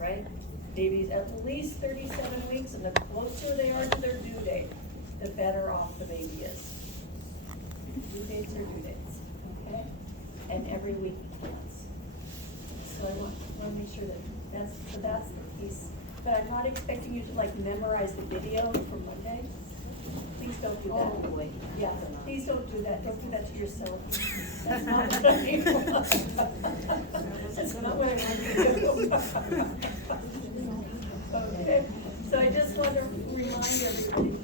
right? Babies at least 37 weeks, and the closer they are to their due date, the better off the baby is. Due dates are due dates, okay? And every week counts. So I want to make sure that's the piece. But I'm not expecting you to like memorize the video from Monday. Please don't do that. Oh, boy. Yeah, please don't do that. Don't do that to yourself. That's not what I need. That's not what I want to do. Okay, so I just want to remind everybody.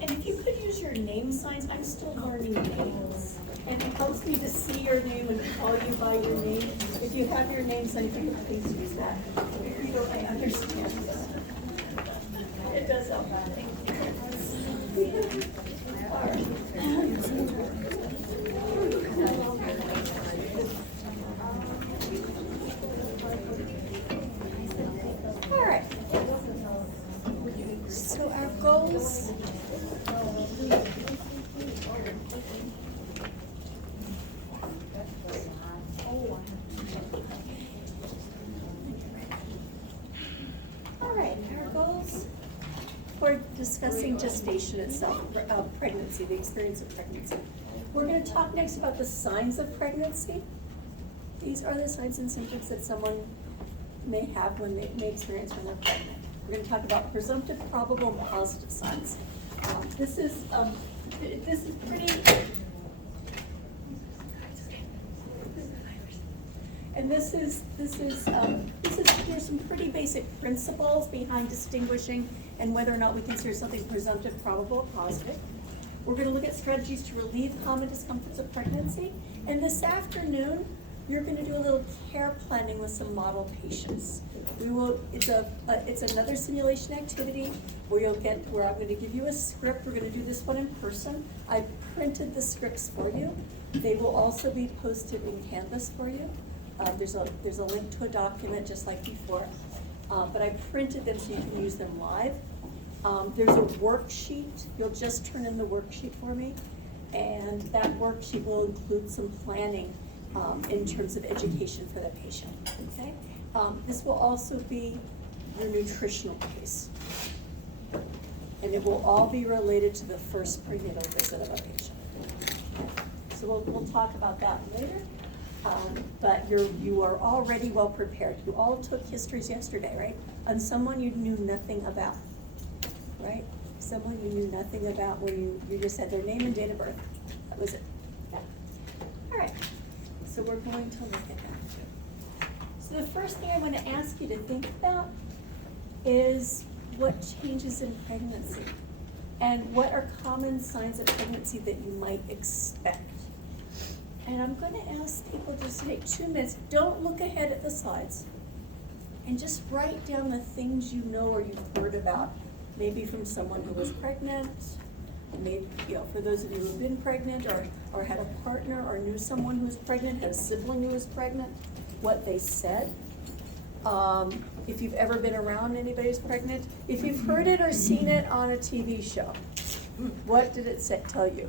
And if you could use your name signs, I'm still learning names. And it helps me to see your name and call you by your name. If you have your name sign, if you could please use that. I understand. It does help. Thank you. All right. So our goals. All right, our goals for discussing gestation itself, pregnancy, the experience of pregnancy. We're going to talk next about the signs of pregnancy. These are the signs and symptoms that someone may have when they may experience when they're pregnant. We're going to talk about presumptive, probable, and positive signs. This is pretty. And there's some pretty basic principles behind distinguishing and whether or not we consider something presumptive, probable, or positive. We're going to look at strategies to relieve common discomforts of pregnancy. And this afternoon, you're going to do a little care planning with some model patients. It's another simulation activity where I'm going to give you a script. We're going to do this one in person. I printed the scripts for you. They will also be posted in Canvas for you. There's a link to a document just like before, but I printed them so you can use them live. There's a worksheet. You'll just turn in the worksheet for me, and that worksheet will include some planning in terms of education for the patient. Okay. This will also be your nutritional case, and it will all be related to the first prenatal visit of a patient. So we'll talk about that later. But you are already well prepared. You all took histories yesterday, right? On someone you knew nothing about, right? Someone you knew nothing about when you just said their name and date of birth. That was it. Yeah. All right. So we're going to look at that. So the first thing I want to ask you to think about is what changes in pregnancy and what are common signs of pregnancy that you might expect. And I'm going to ask people just to take 2 minutes. Don't look ahead at the slides. And just write down the things you know or you've heard about. Maybe from someone who was pregnant. Maybe, for those of you who've been pregnant or had a partner or knew someone who was pregnant, had a sibling who was pregnant, what they said. If you've ever been around anybody who's pregnant. If you've heard it or seen it on a TV show, what did it tell you?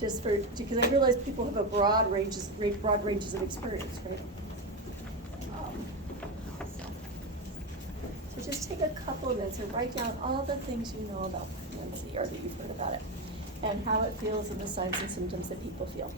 Because I realize people have a broad ranges of experience, right? So just take a couple of minutes and write down all the things you know about pregnancy or that you've heard about it, and how it feels and the signs and symptoms that people feel.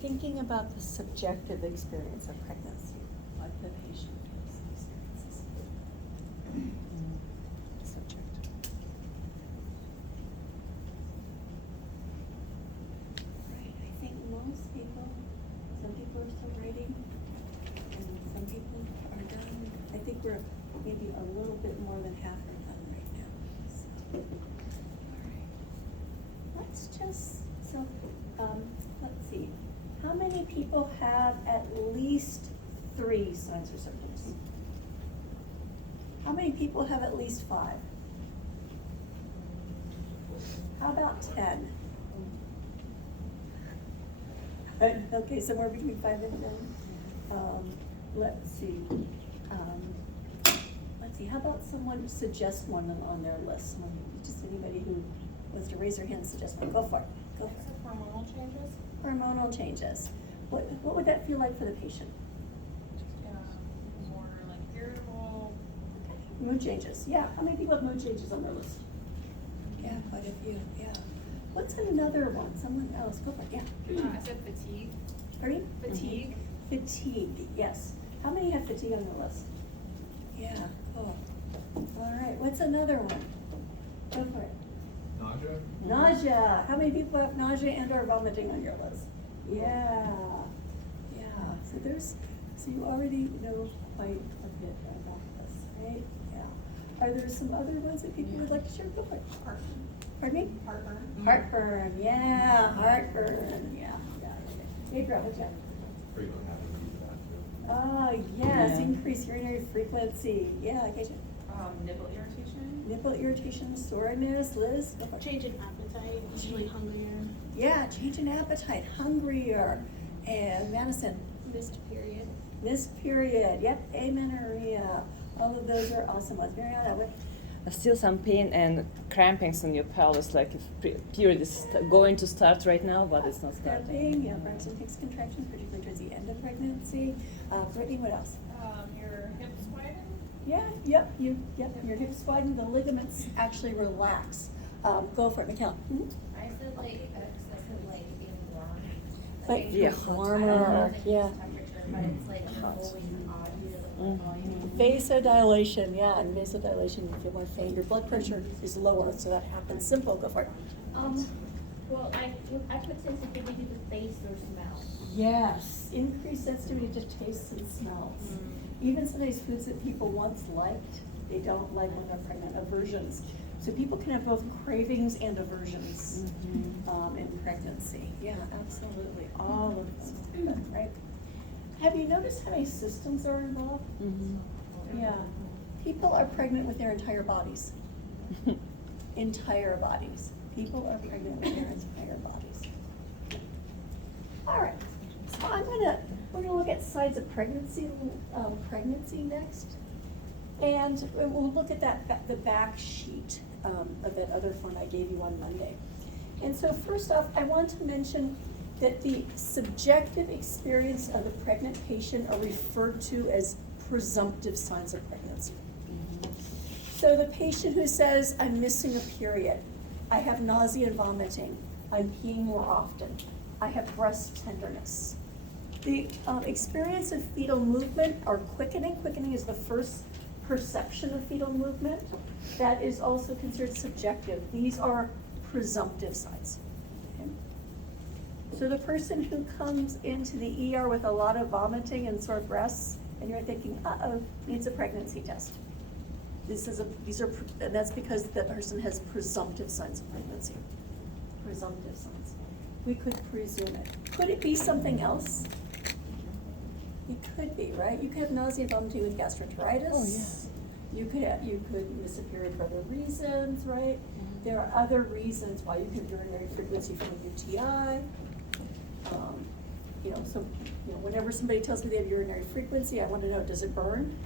Thinking about the subjective experience of pregnancy. the patient feels and experiences. Subject. Right, I think most people, some people are still writing, and some people are done. I think we're maybe a little bit more than half are done right now. So, all right. Let's just, let's see. How many people have at least 3 signs or symptoms? How many people have at least 5? How about 10? Okay, somewhere between 5 and 10. Let's see. Let's see. How about someone suggest one on their list? Just anybody who wants to raise their hand and suggest one. Go for it. Go for it. Hormonal changes? Hormonal changes. What would that feel like for the patient? More like irritable. Okay. Mood changes. Yeah. How many people have mood changes on their list? Yeah, quite a few. Yeah. What's another one? Someone else. Go for it. Yeah. I said fatigue. Pardon? Fatigue. Fatigue. Yes. How many have fatigue on their list? Yeah. Cool. All right. What's another one? Go for it. Nausea? Nausea. How many people have nausea and or vomiting on your list? Yeah. Yeah. So you already know quite a bit about this, right? Yeah. Are there some other ones that people would like to share? Go for it. Heartburn. Pardon me? Heartburn. Heartburn. Yeah. Heartburn. Yeah. Gabriel, what's that? Frequent having to use that too. Oh, yes. Yeah. Increased urinary frequency. Yeah. Keisha. Nipple irritation. Nipple irritation, soreness. Liz? Go for it. Change in appetite, usually hungrier. Yeah, change in appetite, hungrier, and Madison, Missed period. missed period, yep, amenorrhea. All of those are awesome ones. Mariana, what? Still some pain and crampings in your pelvis, like if period is going to start right now, but it's not starting. Cramping, yeah, Braxton Hicks contractions, particularly towards the end of pregnancy. Brittany, what else? Your hips widen. Yeah, your hips widen, the ligaments actually relax. Go for it, Mikhail. I said like excessive like being warm. Like Yeah. warmer, yeah. Temperature, but it's like you're always odd, you're like volume. Vasodilation, yeah, and vasodilation, you feel more faint. Your blood pressure is lower, so that happens. Simple, go for it. Well, I put sensitivity to taste or smell. Yes, increased sensitivity to tastes and smells. Even sometimes foods that people once liked, they don't like when they're pregnant, aversions. So people can have both cravings and aversions in pregnancy. Yeah, absolutely, all of them, right? Have you noticed how many systems are involved? Yeah, people are pregnant with their entire bodies. Entire bodies. People are pregnant with their entire bodies. All right, so we're gonna look at signs of pregnancy next. And we'll look at the back sheet of that other form I gave you on Monday. And so first off, I want to mention that the subjective experience of the pregnant patient are referred to as presumptive signs of pregnancy. So the patient who says, I'm missing a period, I have nausea and vomiting, I'm peeing more often, I have breast tenderness. The experience of fetal movement or quickening. Quickening is the first perception of fetal movement. That is also considered subjective. These are presumptive signs. Okay? So the person who comes into the ER with a lot of vomiting and sore breasts, and you're thinking, uh-oh, needs a pregnancy test. And that's because the person has presumptive signs of pregnancy. Presumptive signs. We could presume it. Could it be something else? It could be, right? You could have nausea and vomiting with gastroenteritis. Oh, yeah. You could miss a period for other reasons, right? There are other reasons why you could have urinary frequency from a UTI. Whenever somebody tells me they have urinary frequency, I want to know, does it burn?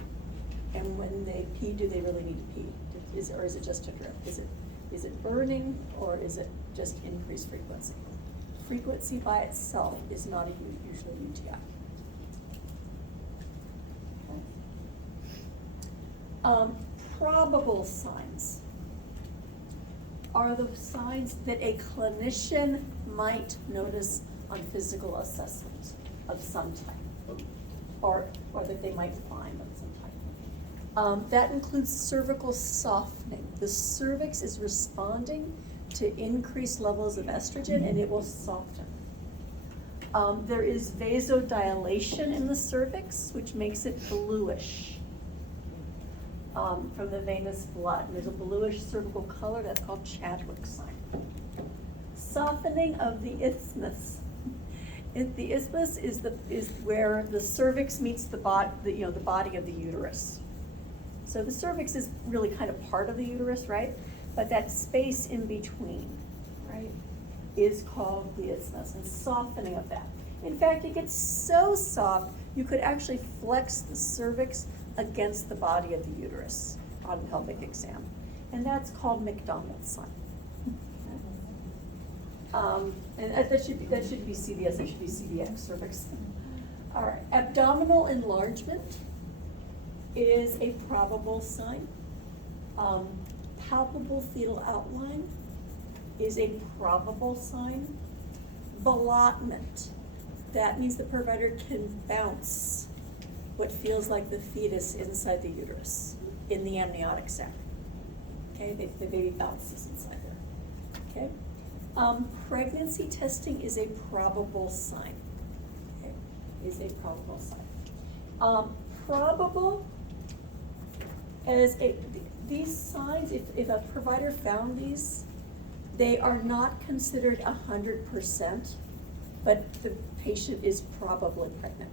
And when they pee, do they really need to pee? Or is it just a drip? Is it burning, or is it just increased frequency? Frequency by itself is not usually UTI. Probable signs are the signs that a clinician might notice on physical assessment of some type, or that they might find of some type. That includes cervical softening. The cervix is responding to increased levels of estrogen and it will soften. There is vasodilation in the cervix, which makes it bluish from the venous blood. There's a bluish cervical color that's called Chadwick's sign. Softening of the isthmus. The isthmus is where the cervix meets the body of the uterus. So the cervix is really kind of part of the uterus, right? But that space in between, right, is called the isthmus, and softening of that. In fact, it gets so soft, you could actually flex the cervix against the body of the uterus on pelvic exam. And that's called McDonald's sign. And that should be CVS, that should be CVX, cervix. All right, abdominal enlargement is a probable sign. Palpable fetal outline is a probable sign. Ballottement, that means the provider can bounce what feels like the fetus inside the uterus in the amniotic sac. Okay, the baby bounces inside there. Okay. Pregnancy testing is a probable sign. Okay, is a probable sign. Probable as these signs, if a provider found these, they are not considered 100%, but the patient is probably pregnant.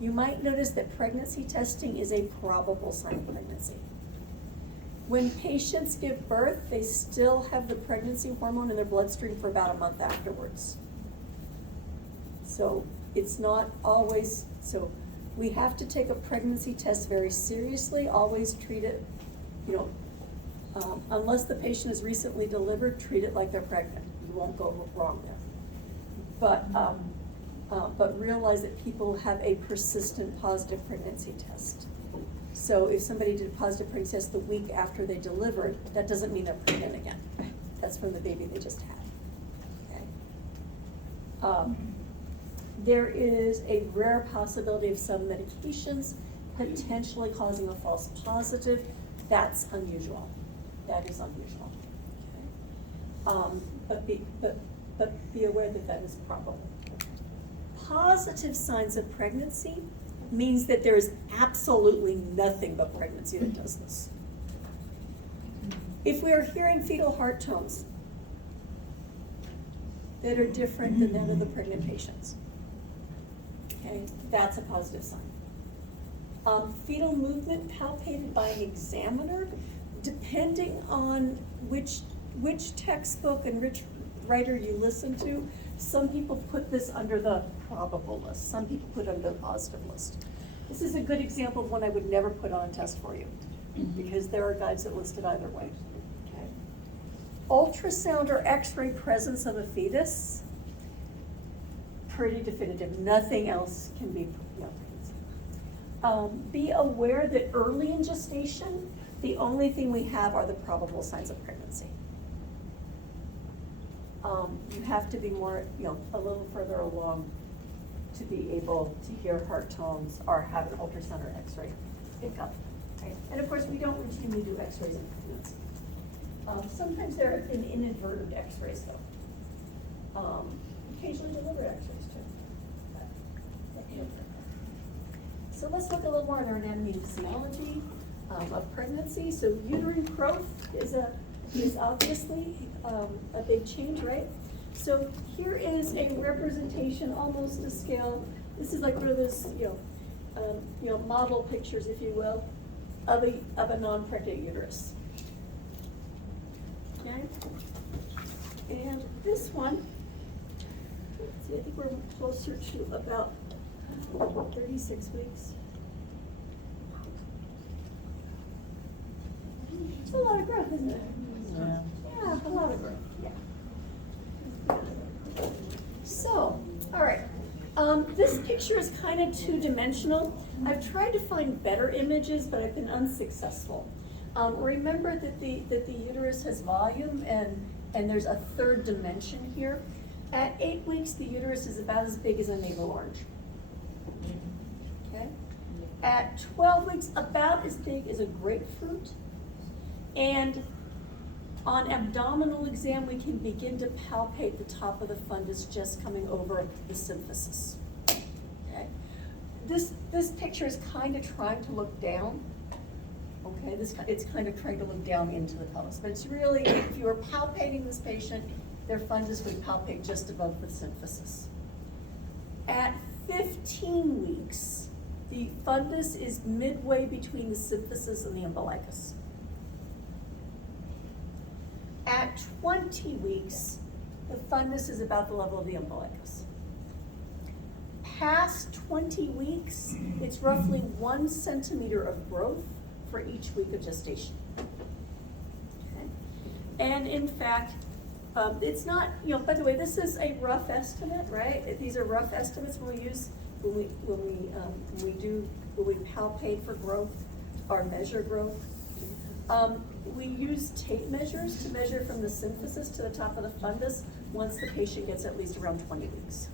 You might notice that pregnancy testing is a probable sign of pregnancy. When patients give birth, they still have the pregnancy hormone in their bloodstream for about a month afterwards. So it's not always, so we have to take a pregnancy test very seriously, always treat it, unless the patient is recently delivered, treat it like they're pregnant. You won't go wrong there. But realize that people have a persistent positive pregnancy test. So if somebody did a positive pregnancy test the week after they delivered, that doesn't mean they're pregnant again. That's from the baby they just had. Okay. There is a rare possibility of some medications potentially causing a false positive. That's unusual. That is unusual. Okay. But be aware that that is probable. Positive signs of pregnancy means that there is absolutely nothing but pregnancy that does this. If we are hearing fetal heart tones that are different than that of the pregnant patients, okay, that's a positive sign. Fetal movement palpated by an examiner, depending on which textbook and which writer you listen to, some people put this under the probable list. Some people put it under the positive list. This is a good example of one I would never put on a test for you, because there are guides that list it either way. Okay. Ultrasound or X-ray presence of a fetus, pretty definitive. Nothing else can be. Be aware that early in gestation, the only thing we have are the probable signs of pregnancy. You have to be more, a little further along to be able to hear heart tones or have an ultrasound or X-ray pickup. Okay? And of course, we don't routinely do X-rays in pregnancy. Sometimes there have been inadvertent X-rays though. Occasionally delivered X-rays too. So let's look a little more at our anatomy and physiology of pregnancy. So uterine growth is obviously a big change, right? So here is a representation, almost a scale. This is like one of those, model pictures, if you will, of a non-pregnant uterus. Okay. And this one, see, I think we're closer to about 36 weeks. It's a lot of growth, isn't it? Yeah. Yeah, a lot of growth, yeah. So, all right. This picture is kind of two-dimensional. I've tried to find better images, but I've been unsuccessful. Remember that the uterus has volume, and there's a third dimension here. At 8 weeks, the uterus is about as big as a navel orange. Okay? At 12 weeks, about as big as a grapefruit. And on abdominal exam, we can begin to palpate the top of the fundus just coming over the symphysis. Okay? This picture is kind of trying to look down. Okay, it's kind of trying to look down into the pelvis, but it's really, if you were palpating this patient, their fundus would palpate just above the symphysis. At 15 weeks, the fundus is midway between the symphysis and the umbilicus. At 20 weeks, the fundus is about the level of the umbilicus. Past 20 weeks, it's roughly 1 centimeter of growth for each week of gestation. Okay. And in fact, it's not, by the way, this is a rough estimate, right? These are rough estimates when we palpate for growth or measure growth. We use tape measures to measure from the symphysis to the top of the fundus once the patient gets at least around 20 weeks.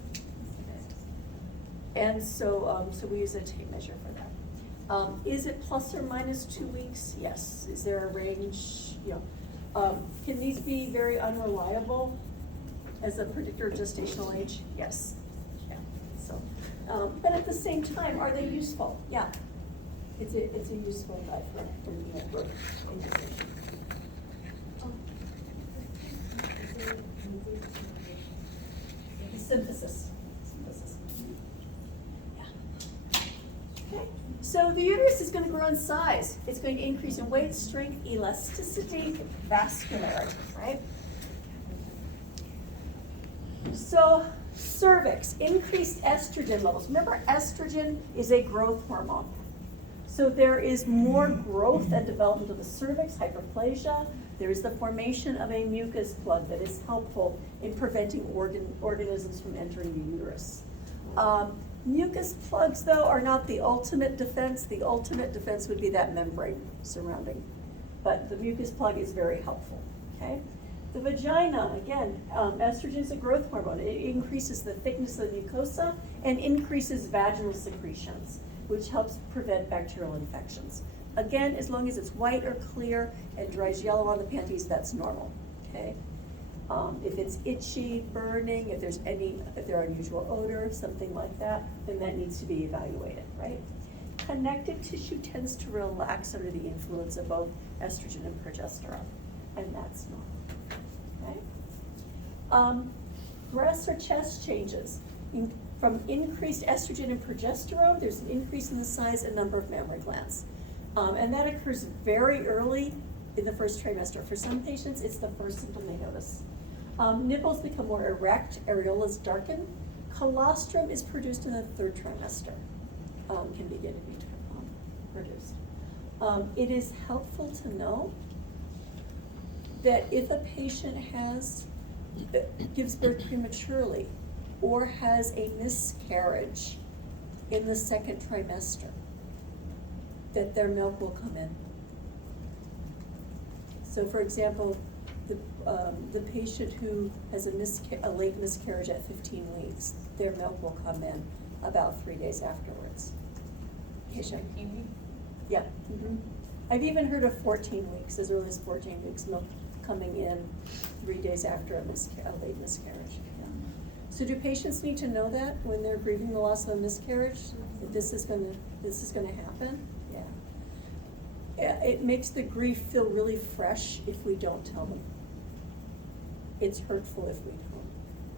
And so we use a tape measure for that. Is it plus or minus 2 weeks? Yes. Is there a range? Can these be very unreliable as a predictor of gestational age? Yes. Yeah. So, but at the same time, are they useful? Yeah. It's a useful guide for looking at growth in gestation. Synthesis. Okay. So the uterus is going to grow in size. It's going to increase in weight, strength, elasticity, vascularity, right? So cervix, increased estrogen levels. Remember, estrogen is a growth hormone. So there is more growth and development of the cervix, hyperplasia. There is the formation of a mucus plug that is helpful in preventing organisms from entering the uterus. Mucus plugs, though, are not the ultimate defense. The ultimate defense would be that membrane surrounding. But the mucus plug is very helpful, okay? The vagina, again, estrogen is a growth hormone. It increases the thickness of the mucosa and increases vaginal secretions, which helps prevent bacterial infections. Again, as long as it's white or clear and dries yellow on the panties, that's normal, okay? If it's itchy, burning, if there are unusual odor, something like that, then that needs to be evaluated, right? Connective tissue tends to relax under the influence of both estrogen and progesterone, and that's normal, okay? Breast or chest changes. From increased estrogen and progesterone, there's an increase in the size and number of mammary glands. And that occurs very early in the first trimester. For some patients, it's the first symptom they notice. Nipples become more erect, areolas darken. Colostrum is produced in the 3rd trimester, can begin to be produced. It is helpful to know that if a patient gives birth prematurely or has a miscarriage in the 2nd trimester, that their milk will come in. So for example, the patient who has a late miscarriage at 15 weeks, their milk will come in about 3 days afterwards. Yeah. Mm-hmm. I've even heard of 14 weeks, as early as 14 weeks, milk coming in 3 days after a late miscarriage. Yeah. So do patients need to know that when they're grieving the loss of a miscarriage, that this is going to happen? Yeah. It makes the grief feel really fresh if we don't tell them. It's hurtful if we don't.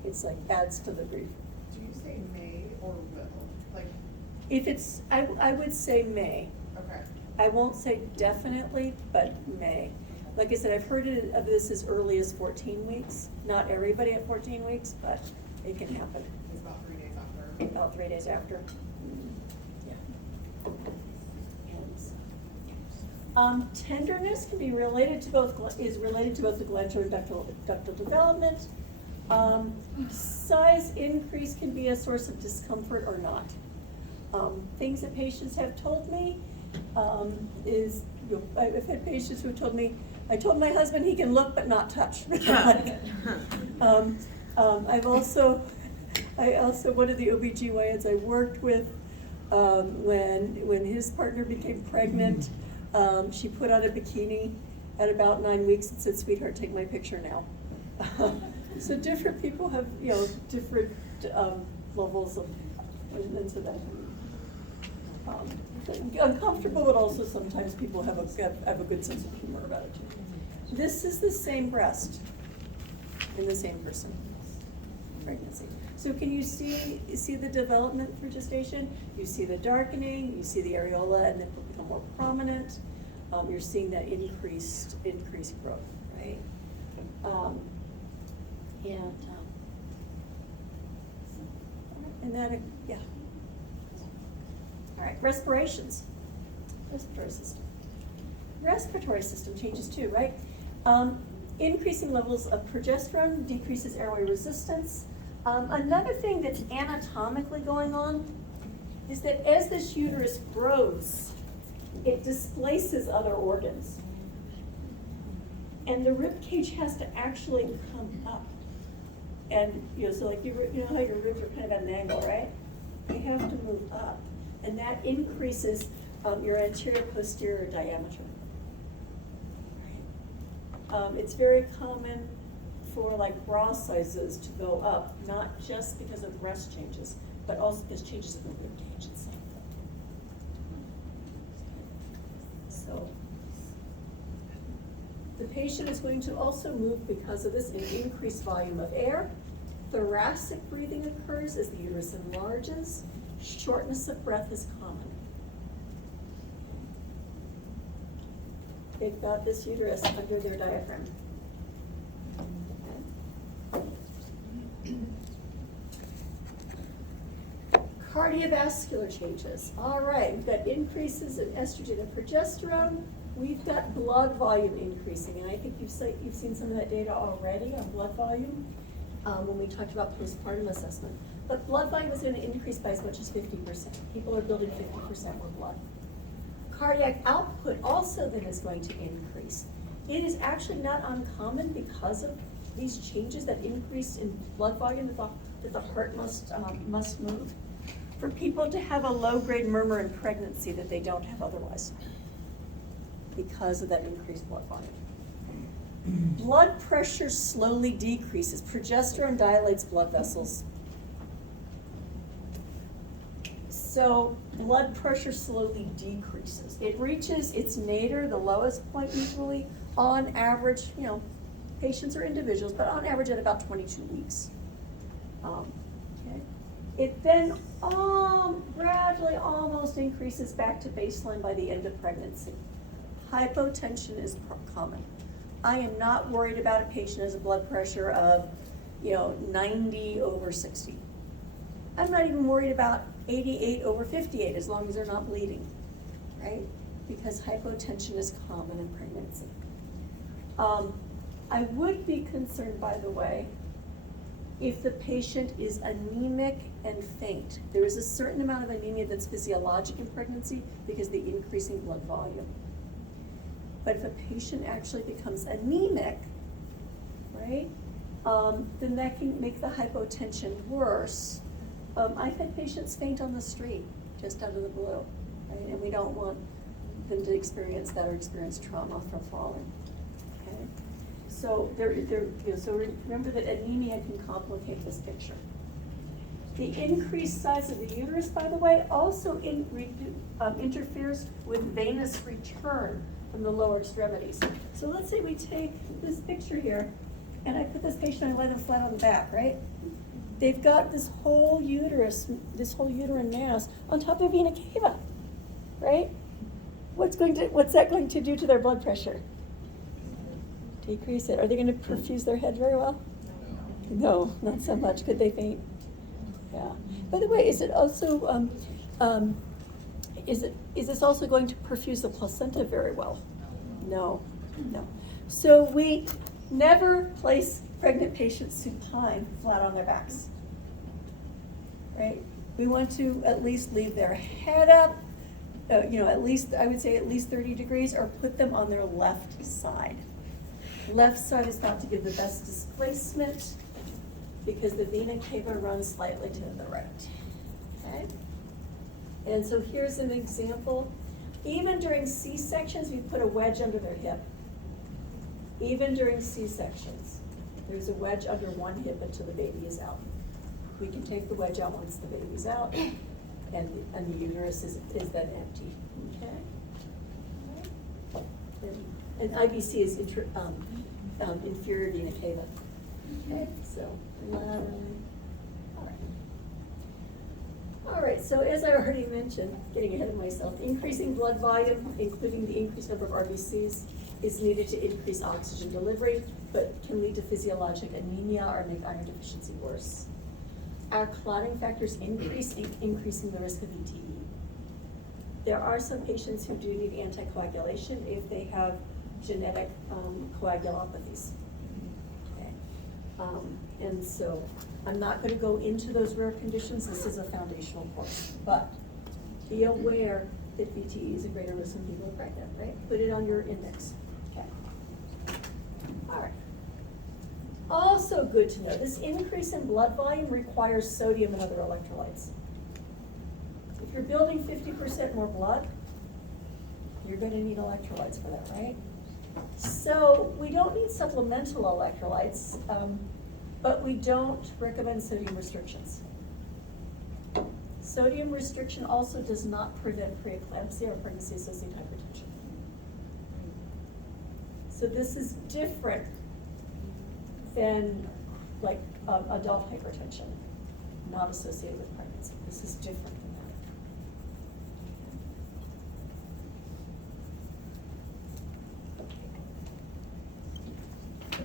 It's like adds to the grief. Do you say may or will? Like, If it's, I would say may. okay. I won't say definitely, but may. Like I said, I've heard of this as early as 14 weeks. Not everybody at 14 weeks, but it can happen. It's about 3 days after. About 3 days after. Yeah. Tenderness can be related to both the glandular and ductal development. Size increase can be a source of discomfort or not. Things that patients have told me is, I've had patients who told me, I told my husband he can look but not touch. I also, one of the OBGYNs I worked with, When his partner became pregnant, she put on a bikini at about 9 weeks and said, "Sweetheart, take my picture now." So different people have, different levels of into that. Uncomfortable, but also sometimes people have a good sense of humor about it too. This is the same breast in the same person, pregnancy. So can you see the development through gestation? You see the darkening, you see the areola, and then it'll become more prominent. You're seeing that increased growth, right? And that, yeah. All right, respirations. Respiratory system changes too, right? Increasing levels of progesterone decreases airway resistance. Another thing that's anatomically going on is that as this uterus grows, it displaces other organs. And the rib cage has to actually come up. And, so like you know how your ribs are kind of at an angle, right? They have to move up. And that increases your anterior posterior diameter. It's very common for like bra sizes to go up, not just because of breast changes, but also because changes in the rib cage itself. So the patient is going to also move because of this, an increased volume of air. Thoracic breathing occurs as the uterus enlarges. Shortness of breath is common. They've got this uterus under their diaphragm. Cardiovascular changes. All right, we've got increases in estrogen and progesterone. We've got blood volume increasing, and I think you've seen some of that data already on blood volume when we talked about postpartum assessment. But blood volume is going to increase by as much as 50%. People are building 50% more blood. Cardiac output also then is going to increase. It is actually not uncommon because of these changes that increase in blood volume that the heart must move, for people to have a low-grade murmur in pregnancy that they don't have otherwise because of that increased blood volume. Blood pressure slowly decreases. Progesterone dilates blood vessels. So blood pressure slowly decreases. It reaches its nadir, the lowest point usually, on average, patients are individuals, but on average at about 22 weeks. Okay. It then gradually almost increases back to baseline by the end of pregnancy. Hypotension is common. I am not worried about a patient who has a blood pressure of, 90/60. I'm not even worried about 88/58 as long as they're not bleeding, right? Because hypotension is common in pregnancy. I would be concerned, by the way, if the patient is anemic and faint. There is a certain amount of anemia that's physiologic in pregnancy because of the increasing blood volume. But if a patient actually becomes anemic, right, then that can make the hypotension worse. I've had patients faint on the street just out of the blue, right? And we don't want them to experience that or experience trauma from falling. Okay, so so remember that anemia can complicate this picture. The increased size of the uterus, by the way, also interferes with venous return from the lower extremities. So let's say we take this picture here, and I put this patient and I lay them flat on the back, right? They've got this whole uterus, this whole uterine mass on top of vena cava, right? What's that going to do to their blood pressure? Decrease it. Are they going to perfuse their head very well? No, not so much. Could they faint? Yeah. By the way, is it also is this also going to perfuse the placenta very well? No. So we never place pregnant patients supine flat on their backs, right? We want to at least leave their head up, at least, I would say at least 30 degrees, or put them on their left side. Left side is thought to give the best displacement because the vena cava runs slightly to the right, okay? And so here's an example. Even during C-sections, we put a wedge under their hip. Even during C-sections, there's a wedge under one hip until the baby is out. We can take the wedge out once the baby's out, and the uterus is then empty, okay? And IVC is inferior vena cava. Okay, so laterally. All right, so as I already mentioned, getting ahead of myself, increasing blood volume, including the increased number of RBCs, is needed to increase oxygen delivery, but can lead to physiologic anemia or make iron deficiency worse. Our clotting factors increasing the risk of VTE. There are some patients who do need anticoagulation if they have genetic coagulopathies. Okay. And so I'm not going to go into those rare conditions. This is a foundational course, but be aware that VTE is a greater risk when people are pregnant, right? Put it on your index. Okay. All right. Also good to know, this increase in blood volume requires sodium and other electrolytes. If you're building 50% more blood, you're going to need electrolytes for that, right? So we don't need supplemental electrolytes, but we don't recommend sodium restrictions. Sodium restriction also does not prevent preeclampsia or pregnancy-associated hypertension. So this is different than like adult hypertension, not associated with pregnancy. This is different than that.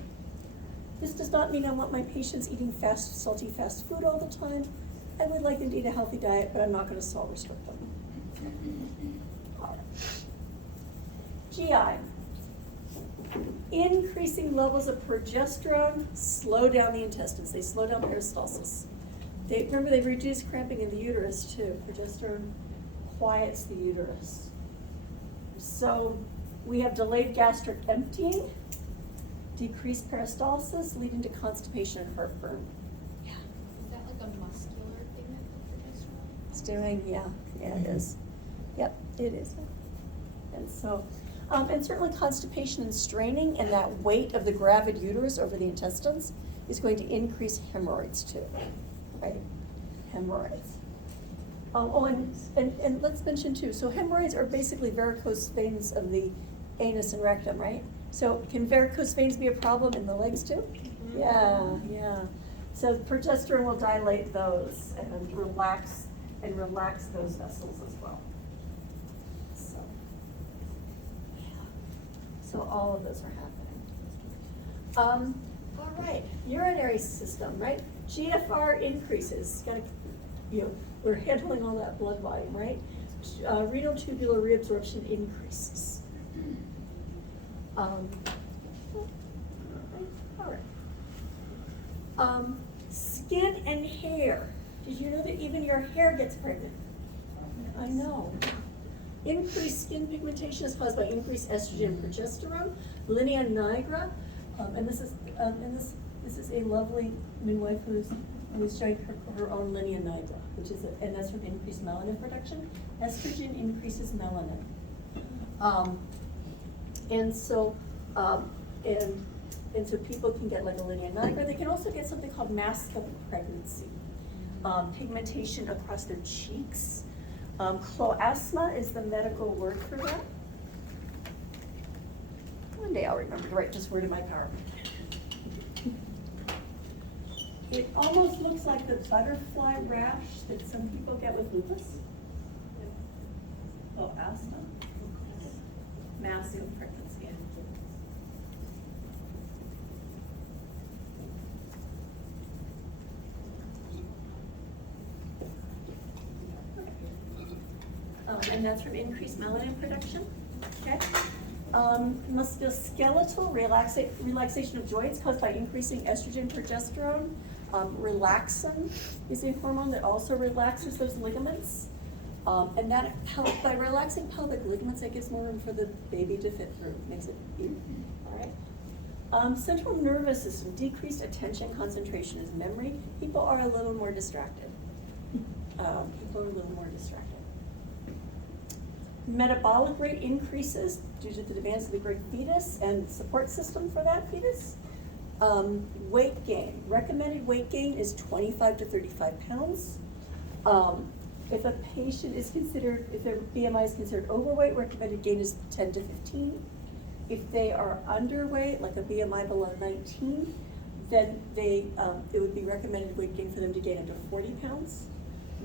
This does not mean I want my patients eating salty fast food all the time. I would like them to eat a healthy diet, but I'm not going to salt restrict them. All right. GI. Increasing levels of progesterone slow down the intestines. They slow down peristalsis. Remember, they reduce cramping in the uterus too. Progesterone quiets the uterus. So we have delayed gastric emptying, decreased peristalsis, leading to constipation and heartburn. Yeah. Is that like a muscular thing that progesterone? It's doing, yeah, it is. Yep, it is. And so, and certainly constipation and straining and that weight of the gravid uterus over the intestines is going to increase hemorrhoids too, right? Hemorrhoids. And let's mention too, so hemorrhoids are basically varicose veins of the anus and rectum, right? So can varicose veins be a problem in the legs too? Yeah. So progesterone will dilate those and relax those vessels as well. So all of those are happening. All right, urinary system, right? GFR increases. We're handling all that blood volume, right? Renal tubular reabsorption increases. All right. Skin and hair. Did you know that even your hair gets pregnant? I know. Increased skin pigmentation is caused by increased estrogen and progesterone. Linea nigra, and this is a lovely midwife who's showing her own linea nigra, and that's with increased melanin production. Estrogen increases melanin, and so people can get like a linea nigra. They can also get something called masculine pregnancy, pigmentation across their cheeks. Chloasma is the medical word for that. One day I'll remember to write this word in my PowerPoint. It almost looks like the butterfly rash that some people get with lupus. Chloasma. Massive pregnancy. And that's from increased melanin production, okay? Musculoskeletal relaxation of joints caused by increasing estrogen, progesterone. Relaxin is a hormone that also relaxes those ligaments. And that helps, by relaxing pelvic ligaments, that gives more room for the baby to fit through, makes it easier, all right? Central nervous system, decreased attention, concentration is memory. People are a little more distracted. Metabolic rate increases due to the demands of the great fetus and support system for that fetus. Weight gain, recommended weight gain is 25 to 35 pounds. If a patient is considered, if their BMI is considered overweight, recommended gain is 10 to 15. If they are underweight, like a BMI below 19, then it would be recommended weight gain for them to gain under 40 pounds.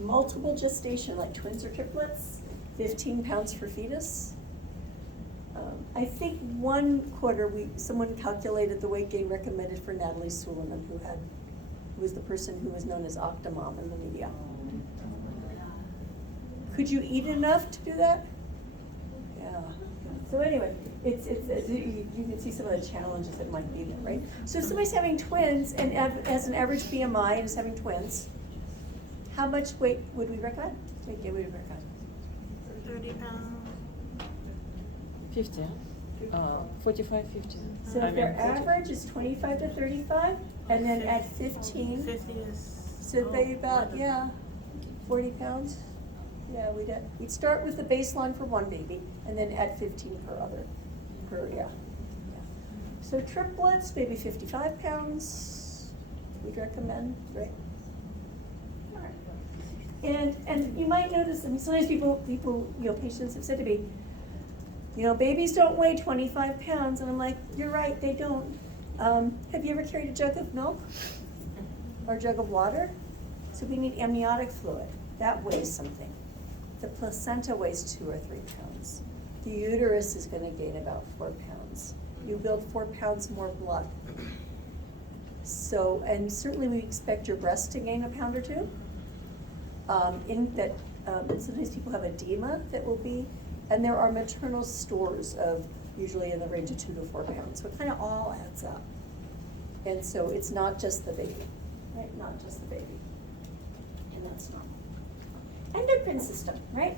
Multiple gestation, like twins or triplets, 15 pounds for fetus. I think one quarter someone calculated the weight gain recommended for Natalie Suleiman, who was the person who was known as Octomom in the media. Could you eat enough to do that? Yeah. So anyway, it's you can see some of the challenges that might be there, right? So if somebody's having twins and has an average BMI and is having twins, how much weight would we recommend? Weight gain would we recommend? 30 pounds. 50. 45, 50. So if their average is 25 to 35, and then add 15, 50 is. so they about, 40 pounds. Yeah, we'd start with the baseline for one baby, and then add 15 yeah. So triplets, maybe 55 pounds, we'd recommend, right? All right. And you might notice, sometimes people, patients have said to me, babies don't weigh 25 pounds, and I'm like, you're right, they don't. Have you ever carried a jug of milk? Or a jug of water? So we need amniotic fluid, that weighs something. The placenta weighs 2 or 3 pounds. The uterus is gonna gain about 4 pounds. You build 4 pounds more blood. So, and certainly we expect your breast to gain a pound or 2. Sometimes people have edema that will be, and there are maternal stores of usually in the range of 2 to 4 pounds. So it kind of all adds up. And so it's not just the baby, right? Not just the baby. And that's normal. Endocrine system, right?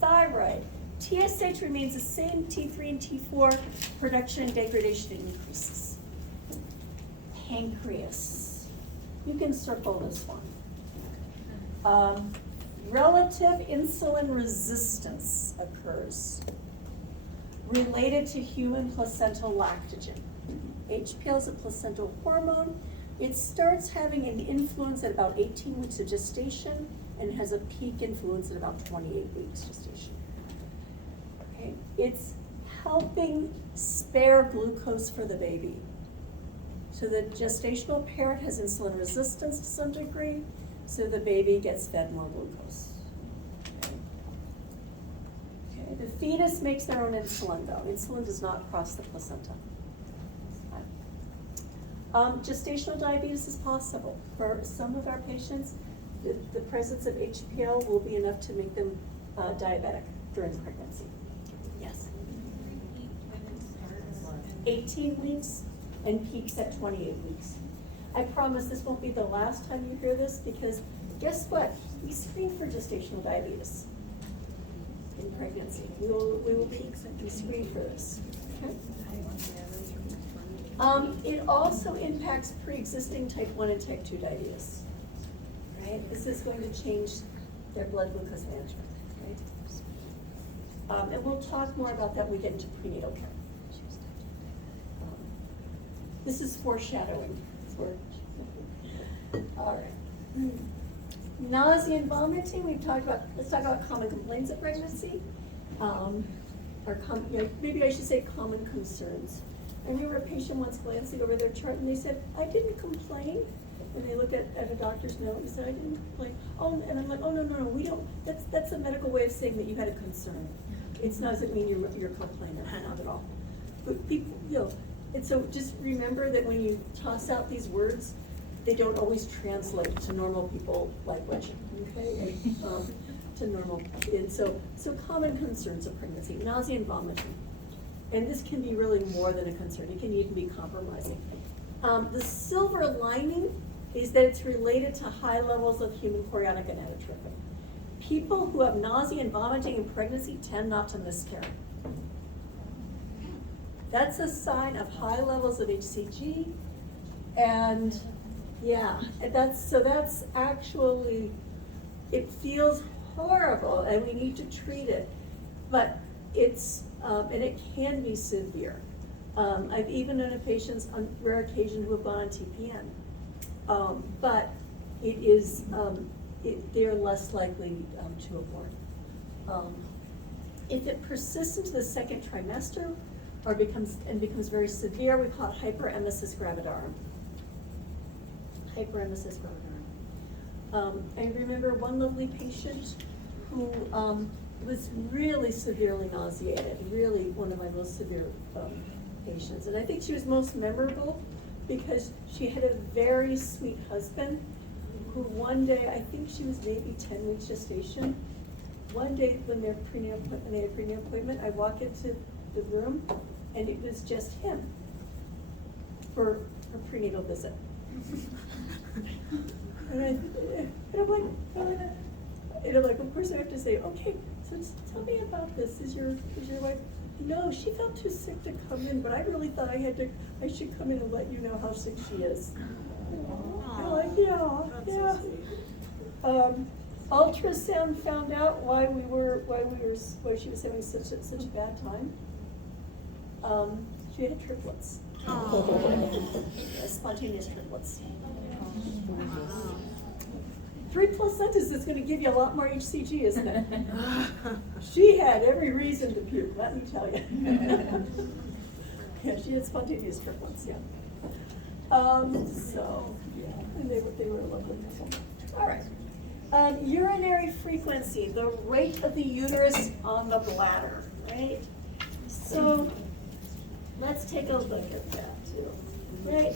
Thyroid. TSH remains the same, T3 and T4, production and degradation increases. Pancreas. You can circle this one. Relative insulin resistance occurs related to human placental lactogen. HPL is a placental hormone. It starts having an influence at about 18 weeks of gestation and has a peak influence at about 28 weeks gestation. Okay. It's helping spare glucose for the baby. So the gestational parent has insulin resistance to some degree, so the baby gets fed more glucose. Okay. The fetus makes their own insulin though. Insulin does not cross the placenta. Gestational diabetes is possible. For some of our patients, the presence of HPL will be enough to make them diabetic during pregnancy. Yes. 18 weeks and peaks at 28 weeks. I promise this won't be the last time you hear this, because guess what? We screen for gestational diabetes in pregnancy. We will be screened for this. Okay? It also impacts pre-existing type 1 and type 2 diabetes. Right? This is going to change their blood glucose management. Right? And we'll talk more about that when we get into prenatal care. This is foreshadowing. All right. Nausea and vomiting, we've talked about, let's talk about common complaints of pregnancy. Maybe I should say common concerns. I remember a patient once glancing over their chart and they said, I didn't complain. When they look at a doctor's note and said, I didn't complain. Oh, and I'm like, oh, no, we don't, that's a medical way of saying that you had a concern. It doesn't mean you're complaining, not at all. But people, and so just remember that when you toss out these words, they don't always translate to normal people language, okay? To normal, and so common concerns of pregnancy, nausea and vomiting. And this can be really more than a concern. It can even be compromising. The silver lining is that it's related to high levels of human chorionic gonadotropin. People who have nausea and vomiting in pregnancy tend not to miscarry. That's a sign of high levels of HCG, and that's actually, it feels horrible, and we need to treat it. But it's, and it can be severe. I've even known of patients on rare occasion who have gone on TPN. But it is, they're less likely to abort. If it persists into the second trimester or becomes very severe, we call it hyperemesis gravidarum. Hyperemesis gravidarum. I remember one lovely patient who was really severely nauseated, really one of my most severe patients. And I think she was most memorable because she had a very sweet husband who one day, I think she was maybe 10 weeks gestation. One day when they had a prenatal appointment, I walk into the room and it was just him for a prenatal visit. And I'm like, of course I have to say, okay, so tell me about this. Is your wife? No, she felt too sick to come in, but I really thought I should come in and let you know how sick she is. I'm like, yeah. Ultrasound found out why she was having such a bad time. She had triplets. Spontaneous triplets. 3 placentas is going to give you a lot more HCG, isn't it? She had every reason to puke, let me tell you. Yeah, she had spontaneous triplets, yeah. And they were a lovely couple. All right. Urinary frequency, the rate of the uterus on the bladder, right? So let's take a look at that too, right?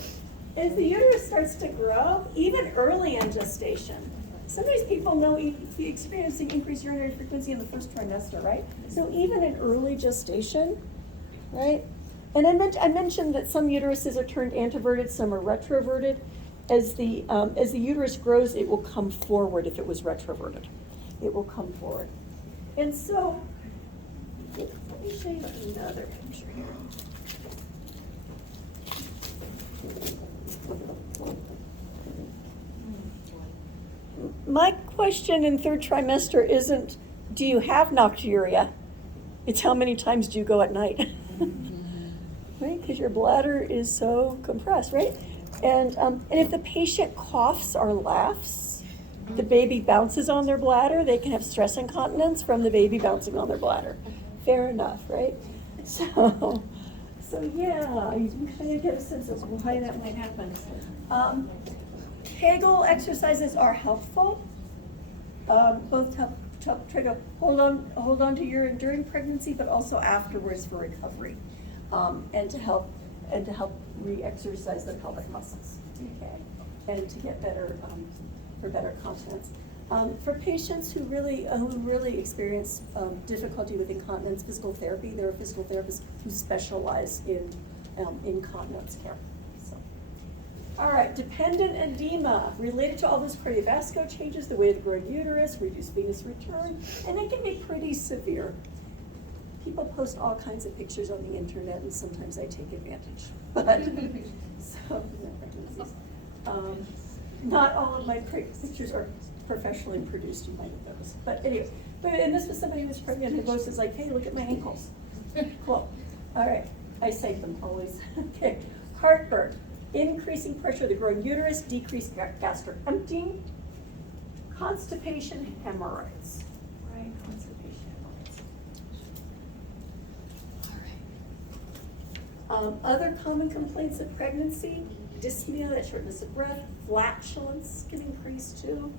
As the uterus starts to grow, even early in gestation, sometimes people know experiencing increased urinary frequency in the first trimester, right? So even in early gestation, right? And I mentioned that some uteruses are turned anteverted, some are retroverted. As the uterus grows, it will come forward if it was retroverted. It will come forward. And so, let me show you another picture here. My question in third trimester isn't, do you have nocturia? It's how many times do you go at night? Right? Because your bladder is so compressed, right? And if the patient coughs or laughs, the baby bounces on their bladder. They can have stress incontinence from the baby bouncing on their bladder. Fair enough, right? So yeah, you can kind of get a sense of why that might happen. Kegel exercises are helpful. Both help try to hold on to urine during pregnancy, but also afterwards for recovery, and to help re-exercise the pelvic muscles, okay, and to get better for better continence. For patients who really experience difficulty with incontinence, physical therapy, there are physical therapists who specialize in incontinence care. So, all right, dependent edema related to all those cardiovascular changes, the way of the growing uterus, reduced venous return, and it can be pretty severe. People post all kinds of pictures on the internet, and sometimes I take advantage. But not all of my pictures are professionally produced. You might have noticed. But anyway, and this was somebody who was pregnant who goes, like, "Hey, look at my ankles." Cool. All right, I cite them always. Okay, heartburn, increasing pressure of the growing uterus, decreased gastric emptying, constipation, hemorrhoids. Right, constipation, hemorrhoids. Other common complaints of pregnancy, dyspnea, that shortness of breath, flatulence can increase too.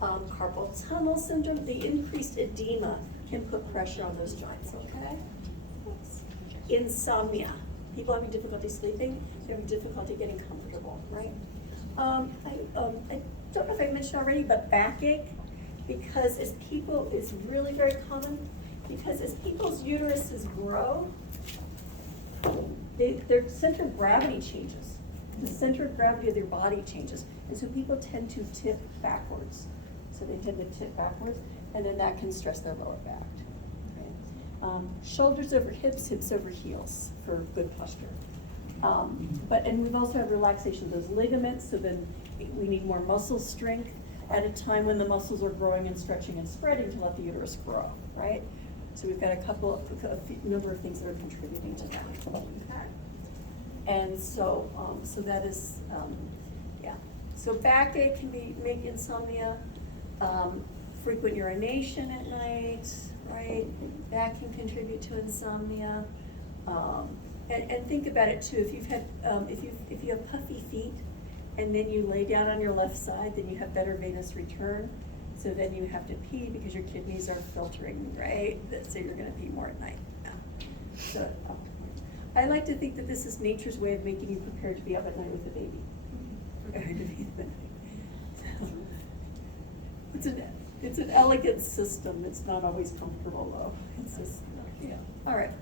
Carpal tunnel syndrome, the increased edema can put pressure on those joints, okay? Insomnia, people having difficulty sleeping, they're having difficulty getting comfortable, right? I don't know if I mentioned already, but backache, because it's really very common, because as people's uteruses grow, their center of gravity changes. The center of gravity of their body changes. And so people tend to tip backwards. So they tend to tip backwards, and then that can stress their lower back. Okay? Shoulders over hips, hips over heels for good posture. And we've also had relaxation of those ligaments, so then we need more muscle strength at a time when the muscles are growing and stretching and spreading to let the uterus grow, right? So we've got number of things that are contributing to that. And so, so that is, yeah. So backache can make insomnia, frequent urination at night, right? That can contribute to insomnia. And think about it too, if you've had, if you have puffy feet and then you lay down on your left side, then you have better venous return. So then you have to pee because your kidneys are filtering, right? So you're gonna pee more at night. Yeah. So I like to think that this is nature's way of making you prepared to be up at night with a baby. Prepared to be up at night. It's an elegant system. It's not always comfortable though. It's just, yeah. All right.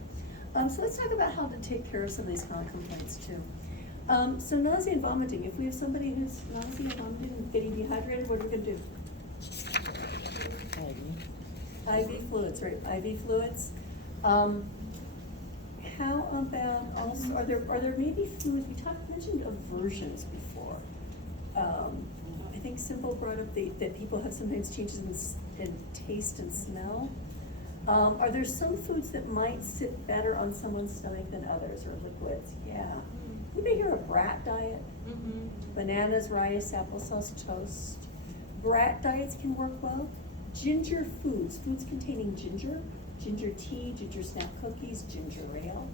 So let's talk about how to take care of some of these chronic complaints too. So nausea and vomiting. If we have somebody who's nausea and vomiting and getting dehydrated, what are we gonna do? IV fluids, right? IV fluids. How about also, are there maybe fluids, mentioned aversions before. I think Simple brought up that people have sometimes changes in taste and smell. Are there some foods that might sit better on someone's stomach than others, or liquids? Yeah. You may hear a brat diet. Bananas, rice, applesauce, toast. Brat diets can work well. Ginger foods containing ginger tea, ginger snap cookies, ginger ale.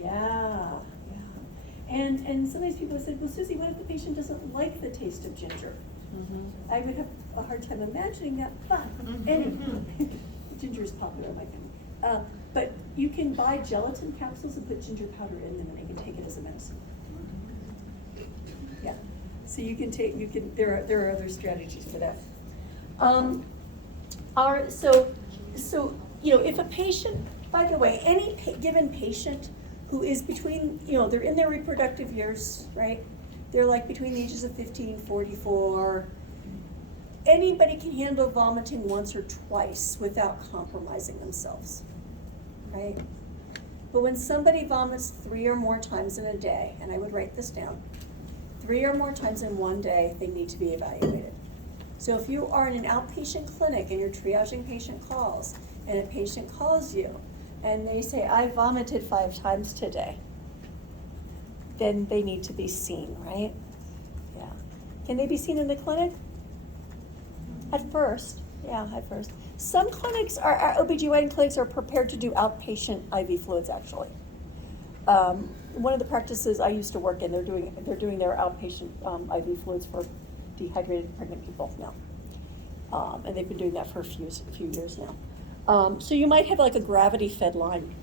Yeah. And sometimes people have said, well, Susie, what if the patient doesn't like the taste of ginger? I would have a hard time imagining that, but ginger is popular in my family. But you can buy gelatin capsules and put ginger powder in them, and they can take it as a medicine. Yeah. So there are other strategies for that. So if a patient, by the way, any given patient who is between, they're in their reproductive years, right? They're like between the ages of 15, 44. Anybody can handle vomiting once or twice without compromising themselves, right? But when somebody vomits 3 or more times in a day, and I would write this down, 3 or more times in one day, they need to be evaluated. So if you are in an outpatient clinic and you're triaging patient calls, and a patient calls you, and they say, I vomited 5 times today, then they need to be seen, right? Yeah. Can they be seen in the clinic? At first, yeah, at first. Some clinics OBGYN clinics are prepared to do outpatient IV fluids, actually. One of the practices I used to work in, they're doing their outpatient IV fluids for dehydrated pregnant people now. And they've been doing that for a few years now. So you might have like a gravity-fed line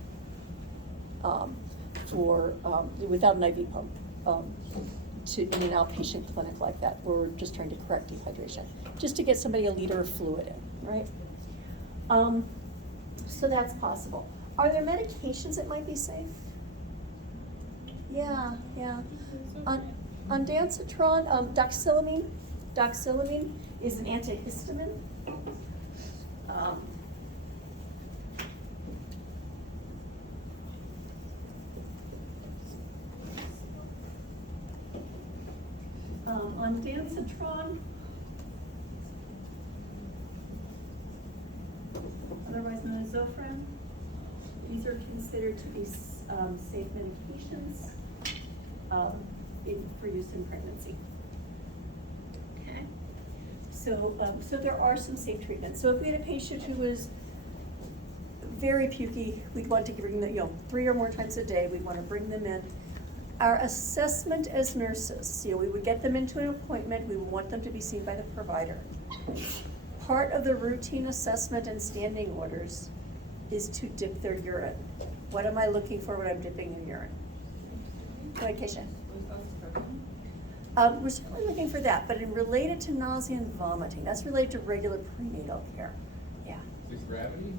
without an IV pump in an outpatient clinic like that, where we're just trying to correct dehydration, just to get somebody a liter of fluid in, right? So that's possible. Are there medications that might be safe? Yeah. On Dancitron, doxylamine is an antihistamine. On Dancitron, otherwise known as Zofran, these are considered to be safe medications for use in pregnancy. Okay. So there are some safe treatments. So if we had a patient who was very pukey, we'd want to bring them, 3 or more times a day, we'd want to bring them in. Our assessment as nurses, we would get them into an appointment, we would want them to be seen by the provider. Part of the routine assessment and standing orders is to dip their urine. What am I looking for when I'm dipping in urine? Medication. We're certainly looking for that, but related to nausea and vomiting, that's related to regular prenatal care. Yeah. Is gravity?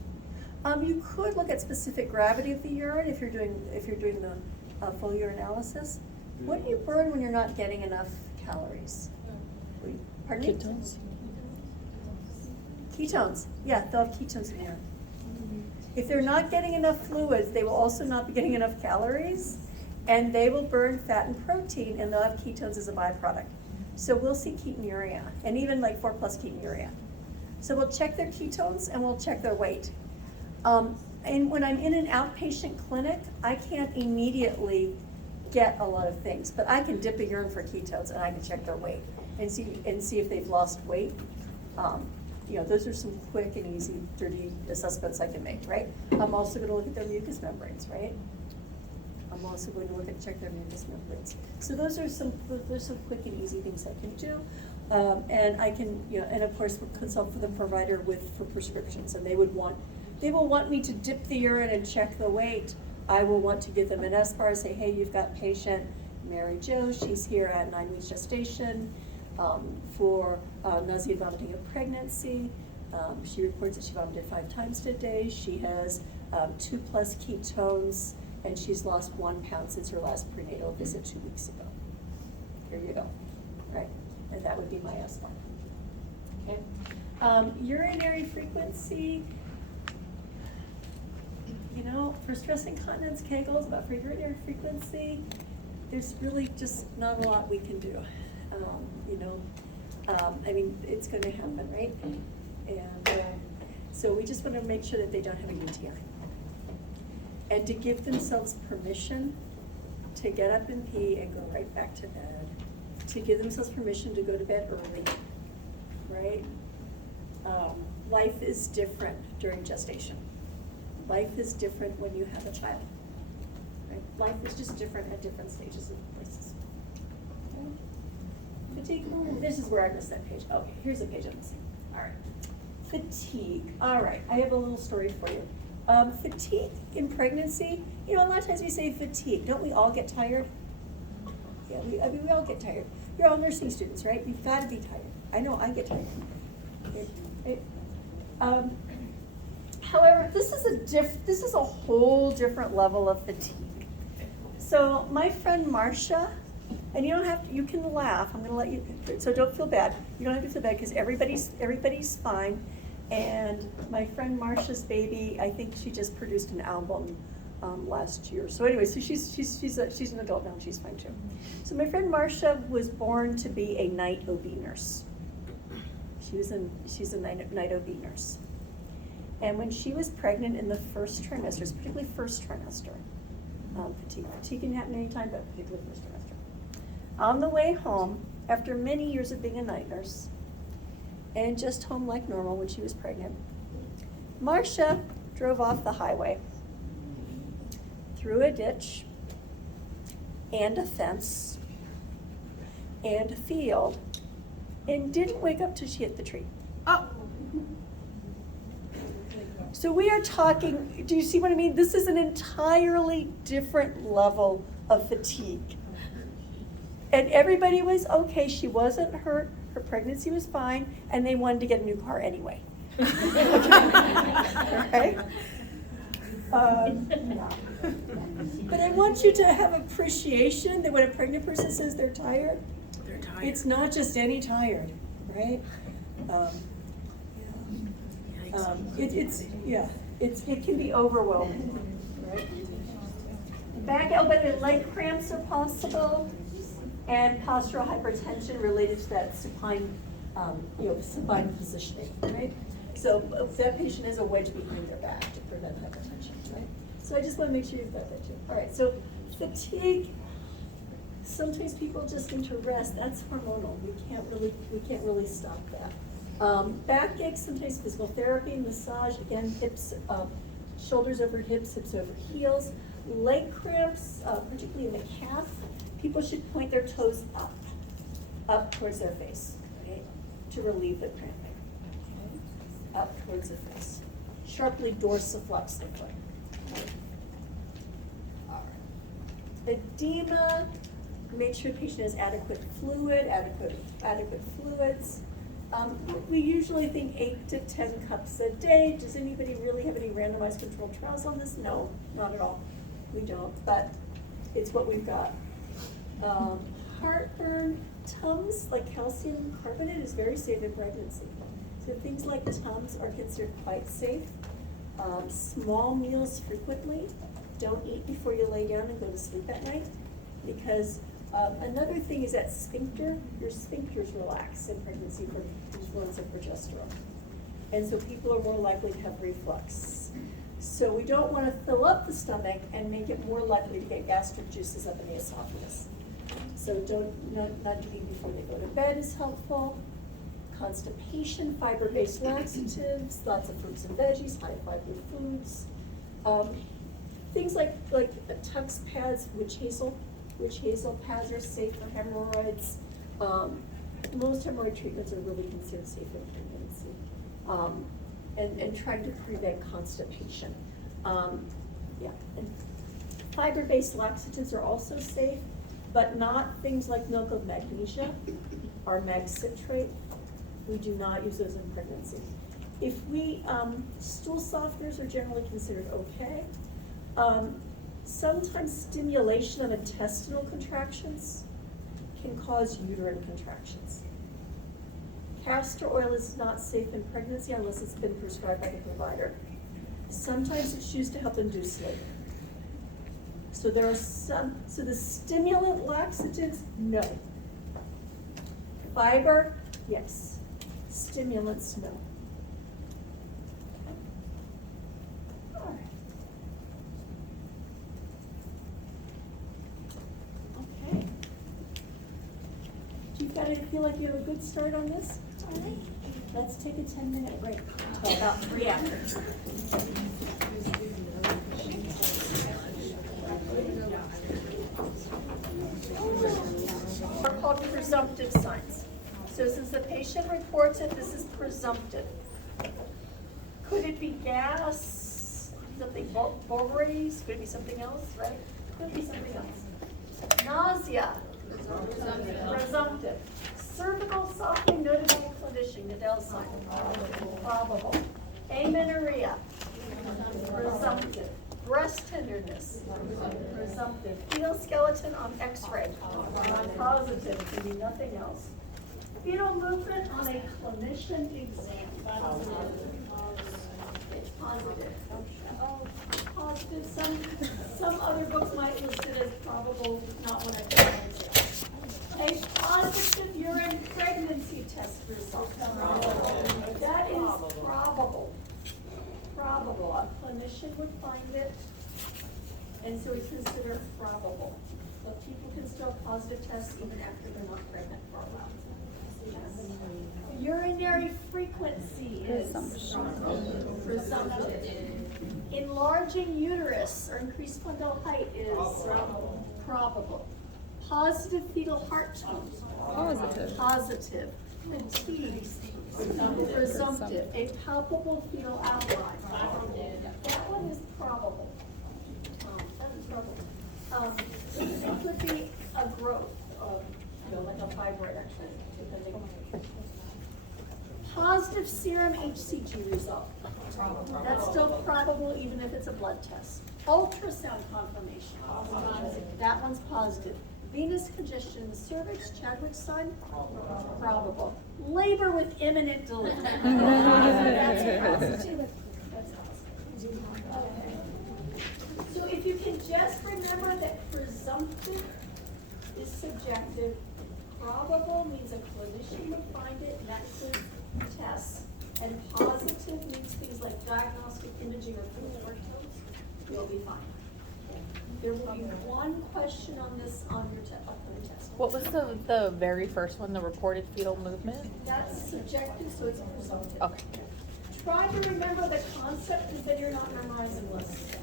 You could look at specific gravity of the urine if you're doing the full urinalysis. What do you burn when you're not getting enough calories? Pardon me? Ketones. Ketones. Yeah, they'll have ketones in urine. If they're not getting enough fluids, they will also not be getting enough calories, and they will burn fat and protein, and they'll have ketones as a byproduct. So we'll see ketonuria, and even like 4+ ketonuria. So we'll check their ketones and we'll check their weight. And when I'm in an outpatient clinic, I can't immediately get a lot of things, but I can dip a urine for ketones and I can check their weight and see if they've lost weight. Those are some quick and easy, dirty assessments I can make, right? I'm also going to look at their mucous membranes, right? I'm also going to check their mucous membranes. So those are some quick and easy things I can do. And I can, and of course, we'll consult for the provider for prescriptions, and they will want me to dip the urine and check the weight. I will want to give them an SBAR, say, hey, you've got patient Mary Jo, she's here at 9 weeks gestation for nausea, vomiting, and pregnancy. She reports that she vomited 5 times today. She has 2+ ketones, and she's lost 1 pound since her last prenatal visit 2 weeks ago. Here you go, right? And that would be my SBAR. Okay. Urinary frequency. For stress incontinence, Kegels, but for urinary frequency, there's really just not a lot we can do. It's going to happen, right? And so we just want to make sure that they don't have a UTI. And to give themselves permission to get up and pee and go right back to bed. To give themselves permission to go to bed early, right? Life is different during gestation. Life is different when you have a child, right? Life is just different at different stages of places. Okay. Fatigue, this is where I missed that page. Okay, here's a page I'm missing. All right. Fatigue, all right, I have a little story for you. Fatigue in pregnancy, a lot of times we say fatigue. Don't we all get tired? Yeah, we all get tired. You're all nursing students, right? You've got to be tired. I know I get tired. Okay. However, this is a whole different level of fatigue. So my friend Marcia, and you can laugh. I'm going to let you. So don't feel bad. You don't have to feel bad because everybody's fine. And my friend Marcia's baby, I think she just produced an album last year. So anyway, so she's an adult now and she's fine too. So my friend Marcia was born to be a night OB nurse. She's a night OB nurse. And when she was pregnant in the first trimester, particularly first trimester, fatigue can happen anytime, but particularly first trimester. On the way home, after many years of being a night nurse, and just home like normal when she was pregnant, Marcia drove off the highway, through a ditch, and a fence, and a field, and didn't wake up till she hit the tree. Oh. So we are talking, do you see what I mean? This is an entirely different level of fatigue. And everybody was okay, she wasn't hurt, her pregnancy was fine, and they wanted to get a new car anyway. Okay? But I want you to have appreciation that when a pregnant person says they're tired, it's not just any tired, right? It can be overwhelming, right? Back elbow and leg cramps are possible, and postural hypertension related to that supine, supine positioning, right? So if that patient has a wedge behind their back to prevent hypertension, right? So I just want to make sure you've got that too. All right, so fatigue. Sometimes people just need to rest. That's hormonal. We can't really stop that. Backache, sometimes physical therapy, massage, again, hips, shoulders over hips, hips over heels. Leg cramps, particularly in the calf, people should point their toes up towards their face, okay, to relieve the cramping. Okay? Up towards the face. Sharply dorsiflex the foot. Okay? All right. Edema, make sure the patient has adequate fluids. We usually think 8 to 10 cups a day. Does anybody really have any randomized controlled trials on this? No, not at all. We don't, but it's what we've got. Heartburn, Tums, like calcium carbonate, is very safe in pregnancy. So things like Tums are considered quite safe. Small meals frequently. Don't eat before you lay down and go to sleep at night, because another thing is that your sphincters relax in pregnancy for influence of progesterone. And so people are more likely to have reflux. So we don't want to fill up the stomach and make it more likely to get gastric juices up in the esophagus. So not eating before they go to bed is helpful. Constipation, fiber-based laxatives, lots of fruits and veggies, high fiber foods. Things like Tux pads, witch hazel pads are safe for hemorrhoids. Most hemorrhoid treatments are really considered safe in pregnancy. And trying to prevent constipation. Yeah, and fiber-based laxatives are also safe, but not things like milk of magnesia or mag citrate. We do not use those in pregnancy. If we, stool softeners are generally considered okay. Sometimes stimulation of intestinal contractions can cause uterine contractions. Castor oil is not safe in pregnancy unless it's been prescribed by the provider. Sometimes it's used to help induce labor. So there are so the stimulant laxatives, no. Fiber, yes. Stimulants, no. All right. Okay. Do you guys feel like you have a good start on this? All right. Let's take a 10-minute break until about 3 after. Are called presumptive signs. So since the patient reports it, this is presumptive. Could it be gas, something ovaries, could it be something else, right? Could be something else. Nausea, presumptive. Cervical softening noted by a clinician, Nadel's sign, probable. Amenorrhea, presumptive. Breast tenderness, presumptive. Fetal skeleton on X-ray, positive, can be nothing else. Fetal movement on a clinician exam, it's positive. Positive, some other books might list it as probable, not when I found it. A positive urine pregnancy test result. That is probable. Probable, a clinician would find it, and so we consider it probable. But people can still positive tests even after they're not pregnant for a while. Urinary frequency is presumptive. Enlarging uterus or increased fundal height is probable. Positive fetal heart tone. Positive. Fatigue. Presumptive. A palpable fetal outline. That one is probable. That is probable. It could be a growth of, like a fibroid actually, depending on. Positive serum HCG result. That's still probable even if it's a blood test. Ultrasound confirmation. That one's positive. Venous congestion in the cervix, Chadwick's sign, probable. Labor with imminent delivery. That's positive. That's positive. Okay. So if you can just remember that presumptive is subjective, probable means a clinician would find it, and that includes tests, and positive means things like diagnostic imaging or fetal heart tones, you'll be fine. There will be one question on this on your upcoming test. What was the very first one, the reported fetal movement? That's subjective, so it's presumptive. Okay. Try to remember the concept, because then you're not memorizing lists.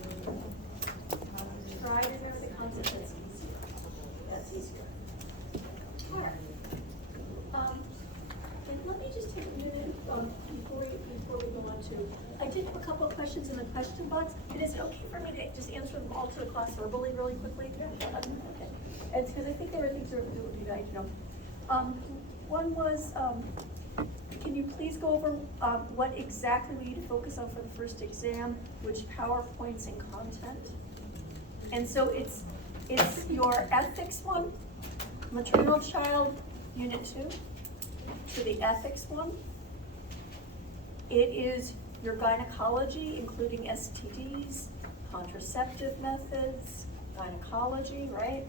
Try to remember the concept, that's easier. That's easier. All right. And let me just take a minute before we go on to, I did have a couple of questions in the question box. And is it okay for me to just answer them all to the class verbally really quickly? Yeah. Okay. It's because I think there are things that would be nice to know. One was, can you please go over what exactly we need to focus on for the first exam, which PowerPoints and content? And so it's your ethics one, maternal child, unit 2, to the ethics one. It is your gynecology, including STDs, contraceptive methods, gynecology, right?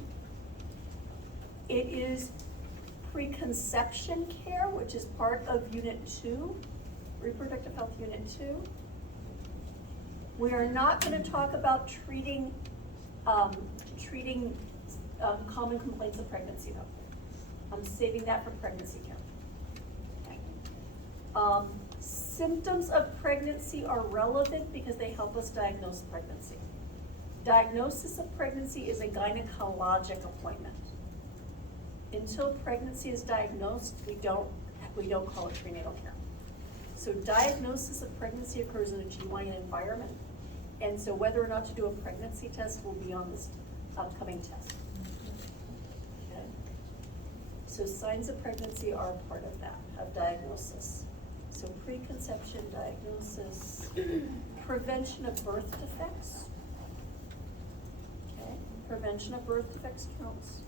It is preconception care, which is part of unit 2, Reproductive Health Unit 2. We are not going to talk about treating common complaints of pregnancy though. I'm saving that for pregnancy care. Symptoms of pregnancy are relevant because they help us diagnose pregnancy. Diagnosis of pregnancy is a gynecologic appointment. Until pregnancy is diagnosed, we don't call it prenatal care. So diagnosis of pregnancy occurs in a GYN environment, and so whether or not to do a pregnancy test will be on this upcoming test. Okay? So signs of pregnancy are a part of that, of diagnosis. So preconception, diagnosis, prevention of birth defects. Okay, prevention of birth defects counts.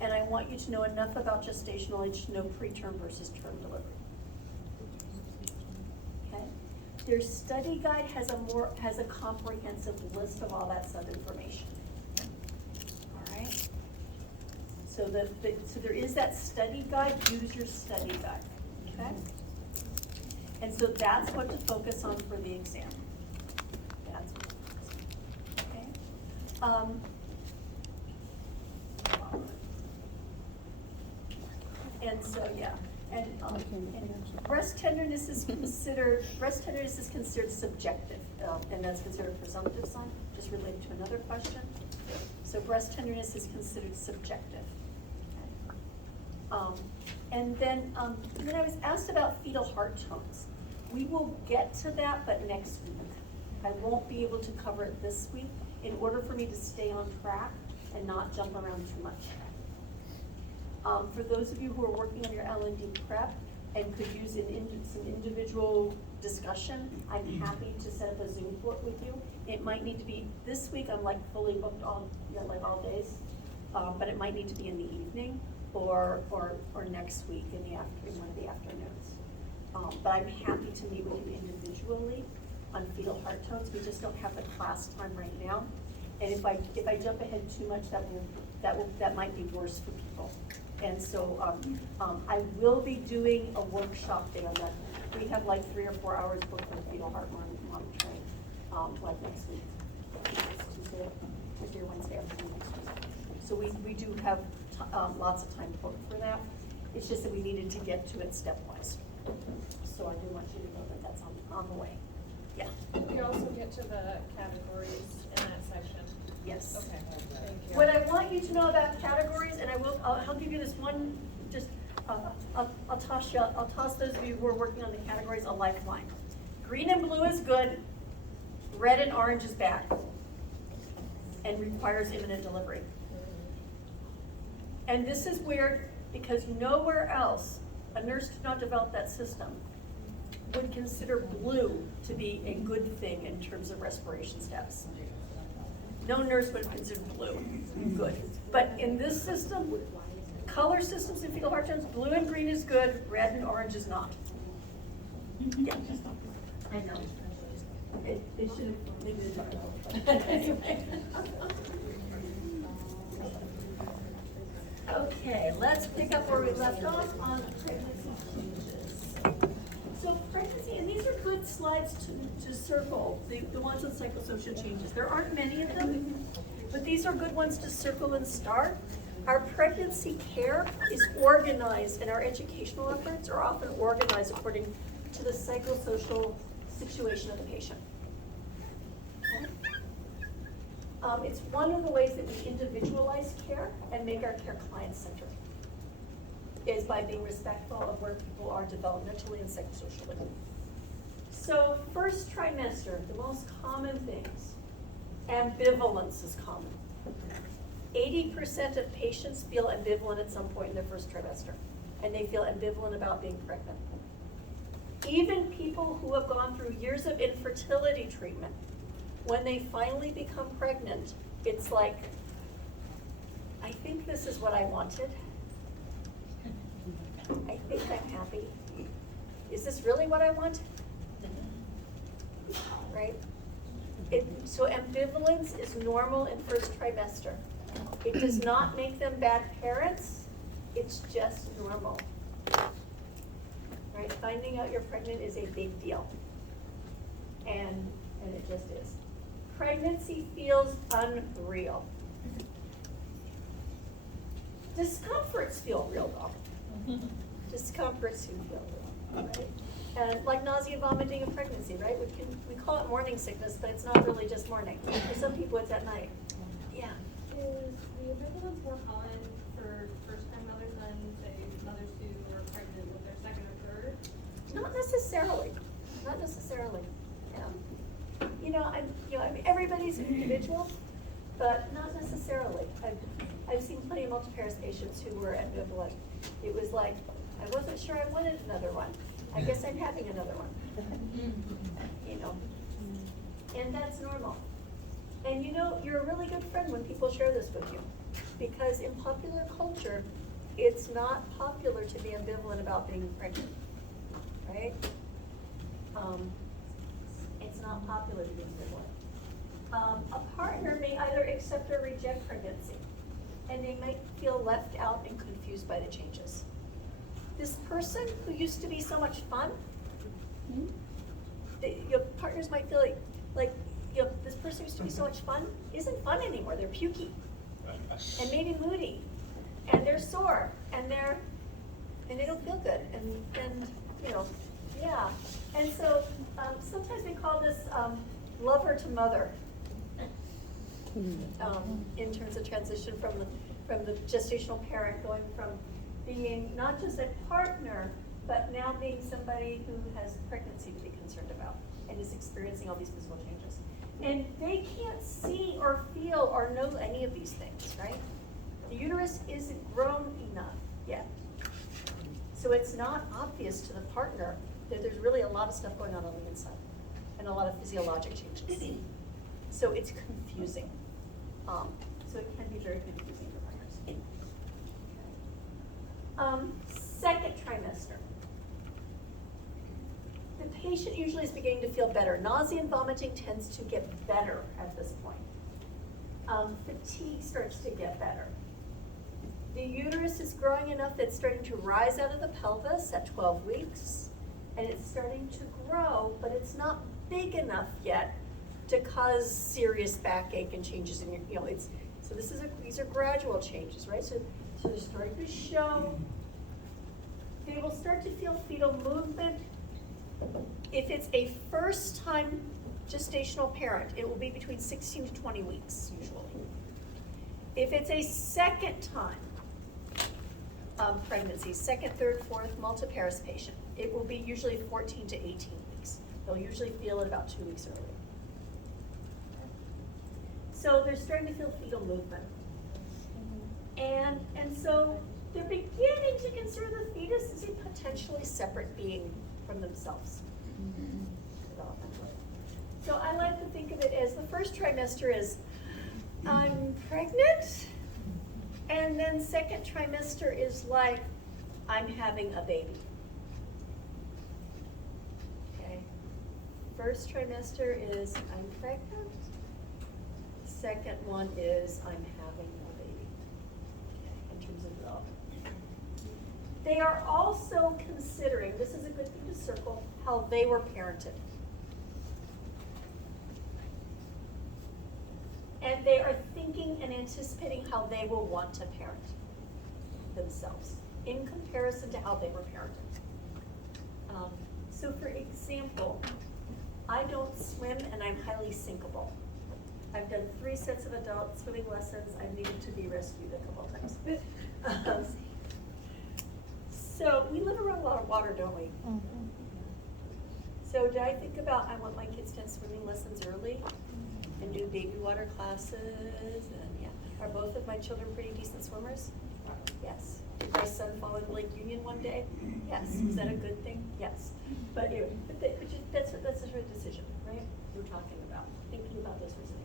And I want you to know enough about gestational age to know preterm versus term delivery. Okay, their study guide has a comprehensive list of all that sub-information. All right. So so there is that study guide. Use your study guide. Okay? And so that's what to focus on for the exam. That's what to focus on. Okay? And so, yeah. And breast tenderness is considered subjective, and that's considered a presumptive sign, just related to another question. So breast tenderness is considered subjective. And then I was asked about fetal heart tones. We will get to that, but next week. I won't be able to cover it this week in order for me to stay on track and not jump around too much. For those of you who are working on your L&D prep and could use some individual discussion, I'm happy to set up a Zoom with you. It might need to be this week. I'm like fully booked all days, but it might need to be in the evening. Or next week in one of the afternoons. But I'm happy to meet with you individually on fetal heart tones. We just don't have the class time right now. And if I jump ahead too much, that might be worse for people. And so I will be doing a workshop day on that. We have like 3 or 4 hours booked on fetal heart monitoring, like next week. Tuesday or Wednesday afternoon next week. So we do have lots of time booked for that. It's just that we needed to get to it stepwise. So I do want you to know that that's on the way. Yeah. We also get to the categories in that section. Yes. Okay, thank you. What I want you to know about categories, and I'll give you this one, just, I'll toss those of you who are working on the categories a lifeline. Green and blue is good, red and orange is bad, and requires imminent delivery. And this is weird because nowhere else, a nurse did not develop that system, would consider blue to be a good thing in terms of respiration status. No nurse would consider blue good. But in this system, color systems in fetal heart tones, blue and green is good, red and orange is not. Yeah. I know. It should have maybe Okay, let's pick up where we left off on pregnancy changes. So pregnancy, and these are good slides to circle, the ones with psychosocial changes. There aren't many of them, but these are good ones to circle and start. Our pregnancy care is organized, and our educational efforts are often organized according to the psychosocial situation of the patient. Okay? It's one of the ways that we individualize care and make our care client-centered, is by being respectful of where people are developmentally and psychosocially. So first trimester, the most common things, ambivalence is common. 80% of patients feel ambivalent at some point in their first trimester, and they feel ambivalent about being pregnant. Even people who have gone through years of infertility treatment, when they finally become pregnant, it's like, I think this is what I wanted. I think I'm happy. Is this really what I want? Right? So ambivalence is normal in first trimester. It does not make them bad parents. It's just normal. right? Finding out you're pregnant is a big deal. And it just is. Pregnancy feels unreal. Discomforts feel real though. Discomforts feel real, right? And like nausea, vomiting, and pregnancy, right? We call it morning sickness, but it's not really just morning. For some people, it's at night. Yeah. Is the ambivalence more common for first-time mothers than, say, mothers who are pregnant with their second or third? Not necessarily. Not necessarily. Yeah. Everybody's an individual, but not necessarily. I've seen plenty of multiparous patients who were ambivalent. It was like, I wasn't sure I wanted another one. I guess I'm having another one. And that's normal. And you're a really good friend when people share this with you. Because in popular culture, it's not popular to be ambivalent about being pregnant, right? It's not popular to be ambivalent. A partner may either accept or reject pregnancy, and they might feel left out and confused by the changes. This person who used to be so much fun, your partners might feel like this person used to be so much fun isn't fun anymore. They're pukey, and maybe moody, and they're sore, and they don't feel good, and yeah. And so sometimes we call this lover to mother. In terms of transition from the gestational parent going from being not just a partner, but now being somebody who has pregnancy to be concerned about and is experiencing all these physical changes. And they can't see or feel or know any of these things, right? The uterus isn't grown enough yet. So it's not obvious to the partner that there's really a lot of stuff going on the inside and a lot of physiologic changes. So it's confusing. So it can be very confusing for partners. Second trimester. The patient usually is beginning to feel better. Nausea and vomiting tends to get better at this point. Fatigue starts to get better. The uterus is growing enough that it's starting to rise out of the pelvis at 12 weeks, and it's starting to grow, but it's not big enough yet to cause serious backache and changes in your, so these are gradual changes, right? So they're starting to show. They will start to feel fetal movement. If it's a first-time gestational parent, it will be between 16 to 20 weeks, usually. If it's a second time pregnancy, second, third, fourth, multiparous patient, it will be usually 14 to 18 weeks. They'll usually feel it about 2 weeks earlier. So they're starting to feel fetal movement. And so they're beginning to consider the fetus as a potentially separate being from themselves. So I like to think of it as the first trimester is, I'm pregnant, and then second trimester is like, I'm having a baby. Okay. First trimester is, I'm pregnant. Second one is, I'm having a baby, okay, in terms of development. They are also considering, this is a good thing to circle, how they were parented. And they are thinking and anticipating how they will want to parent themselves in comparison to how they were parented. So for example, I don't swim and I'm highly sinkable. I've done 3 sets of adult swimming lessons. I've needed to be rescued a couple of times. So we live around a lot of water, don't we? Mm-hmm. So do I think about, I want my kids to have swimming lessons early and do baby water classes, and yeah. Are both of my children pretty decent swimmers? Yes. Did my son fall in Lake Union one day? Yes. Was that a good thing? Yes. But anyway, that's a sort of decision, right? We're talking about, thinking about those sorts of things.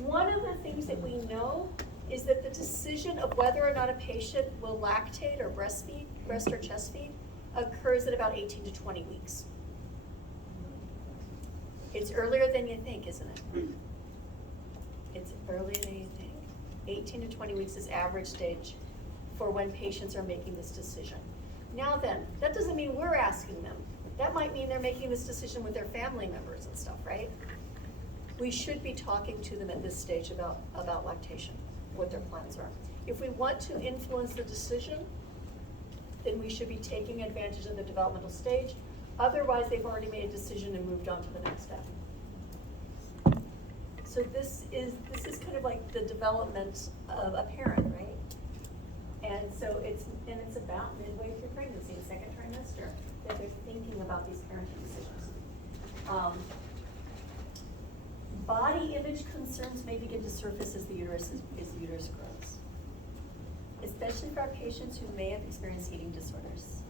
One of the things that we know is that the decision of whether or not a patient will lactate or breastfeed, breast or chest feed, occurs at about 18 to 20 weeks. It's earlier than you think, isn't it? It's earlier than you think. 18 to 20 weeks is average stage for when patients are making this decision. now then, that doesn't mean we're asking them. That might mean they're making this decision with their family members and stuff, right? We should be talking to them at this stage about lactation, what their plans are. If we want to influence the decision, then we should be taking advantage of the developmental stage. Otherwise, they've already made a decision and moved on to the next step. So this is kind of like the development of a parent, right? And so it's about midway through pregnancy, the second trimester, that they're thinking about these parenting decisions. Body image concerns may begin to surface as the uterus grows, especially for our patients who may have experienced eating disorders.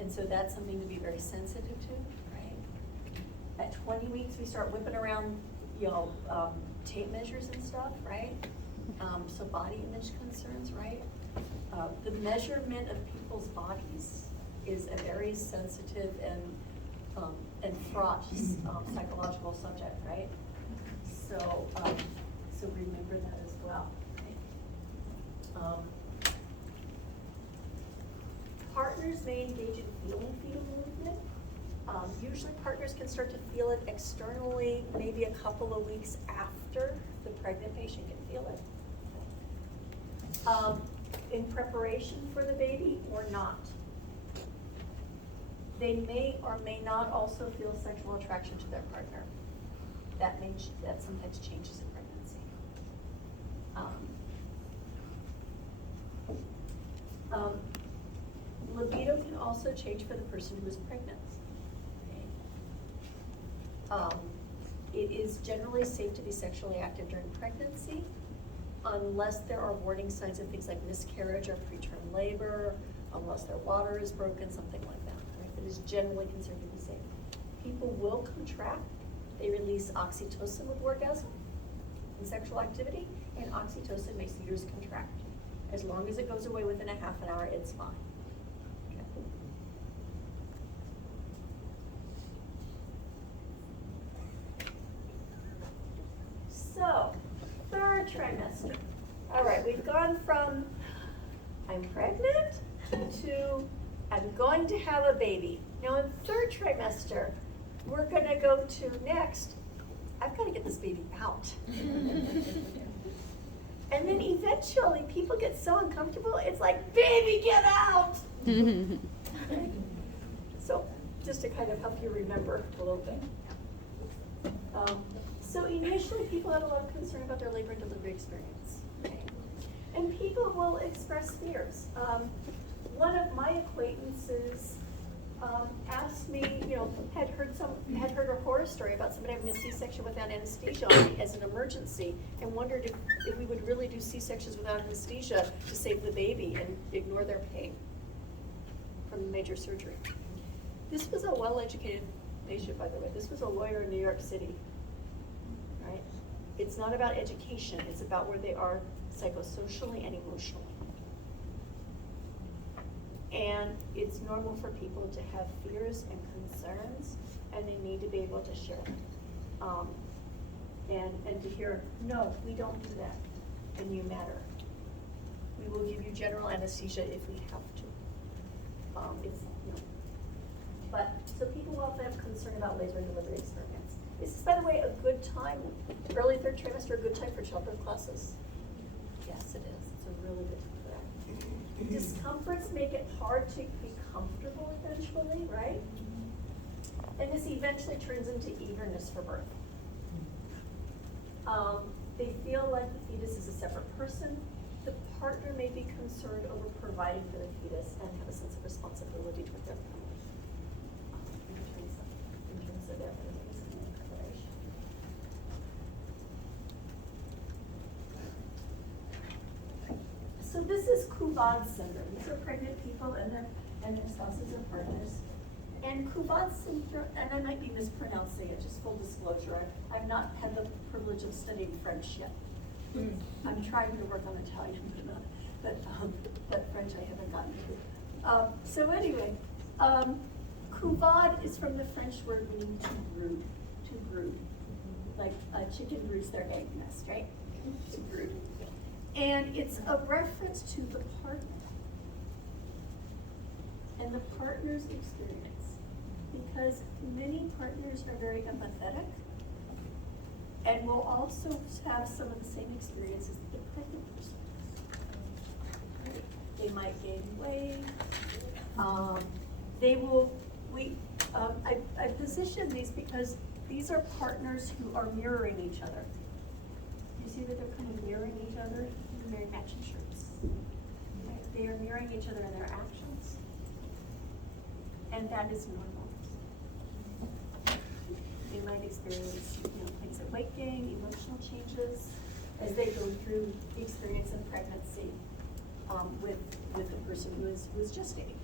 And so that's something to be very sensitive to, right? At 20 weeks, we start whipping around, tape measures and stuff, right? So body image concerns, right? The measurement of people's bodies is a very sensitive and fraught psychological subject, right? So remember that as well. Right? Partners may engage in feeling fetal movement. Usually partners can start to feel it externally, maybe a couple of weeks after the pregnant patient can feel it. In preparation for the baby or not. They may or may not also feel sexual attraction to their partner. That sometimes changes in pregnancy. Libido can also change for the person who is pregnant. It is generally safe to be sexually active during pregnancy, unless there are warning signs of things like miscarriage or preterm labor, unless their water is broken, something like that. Right? It is generally considered to be safe. People will contract. They release oxytocin with orgasm and sexual activity, and oxytocin makes the uterus contract. As long as it goes away within a half an hour, it's fine. Okay. So, third trimester. All right, we've gone from I'm pregnant to I'm going to have a baby. Now in third trimester, we're gonna go to next, I've gotta get this baby out. And then eventually people get so uncomfortable, it's like, baby, get out! Okay? So just to kind of help you remember a little bit. So initially people had a lot of concern about their labor and delivery experience. Okay? And people will express fears. One of my acquaintances asked me, had heard a horror story about somebody having a C-section without anesthesia as an emergency, and wondered if we would really do C-sections without anesthesia to save the baby and ignore their pain from the major surgery. This was a well-educated patient, by the way. This was a lawyer in New York City, right? It's not about education. It's about where they are psychosocially and emotionally. And it's normal for people to have fears and concerns, and they need to be able to share them. And to hear, no, we don't do that, and you matter. We will give you general anesthesia if we have to. But, so people often have concern about labor and delivery experience. This is, by the way, a good time, early third trimester, a good time for childbirth classes. Yes, it is. It's a really good time for that. Discomforts make it hard to be comfortable eventually, right? And this eventually turns into eagerness for birth. They feel like the fetus is a separate person. The partner may be concerned over providing for the fetus and have a sense of responsibility toward their family. In terms of their preparation. So this is Kuvad syndrome. These are pregnant people and their spouses or partners. And Kuvad syndrome, and I might be mispronouncing it, just full disclosure. I've not had the privilege of studying French yet. I'm trying to work on Italian, but French I haven't gotten to. So anyway, Kuvad is from the French word meaning to brood. Like a chicken broods their egg nest, right? To brood. And it's a reference to the partner. and the partner's experience. Because many partners are very empathetic and will also have some of the same experiences that the pregnant person does. Right? They might gain weight. I position these because these are partners who are mirroring each other. You see that they're kind of mirroring each other? They're wearing matching shirts. Okay? They are mirroring each other in their actions. And that is normal. They might experience, things like weight gain, emotional changes as they go through the experience of pregnancy with the person who is gestating.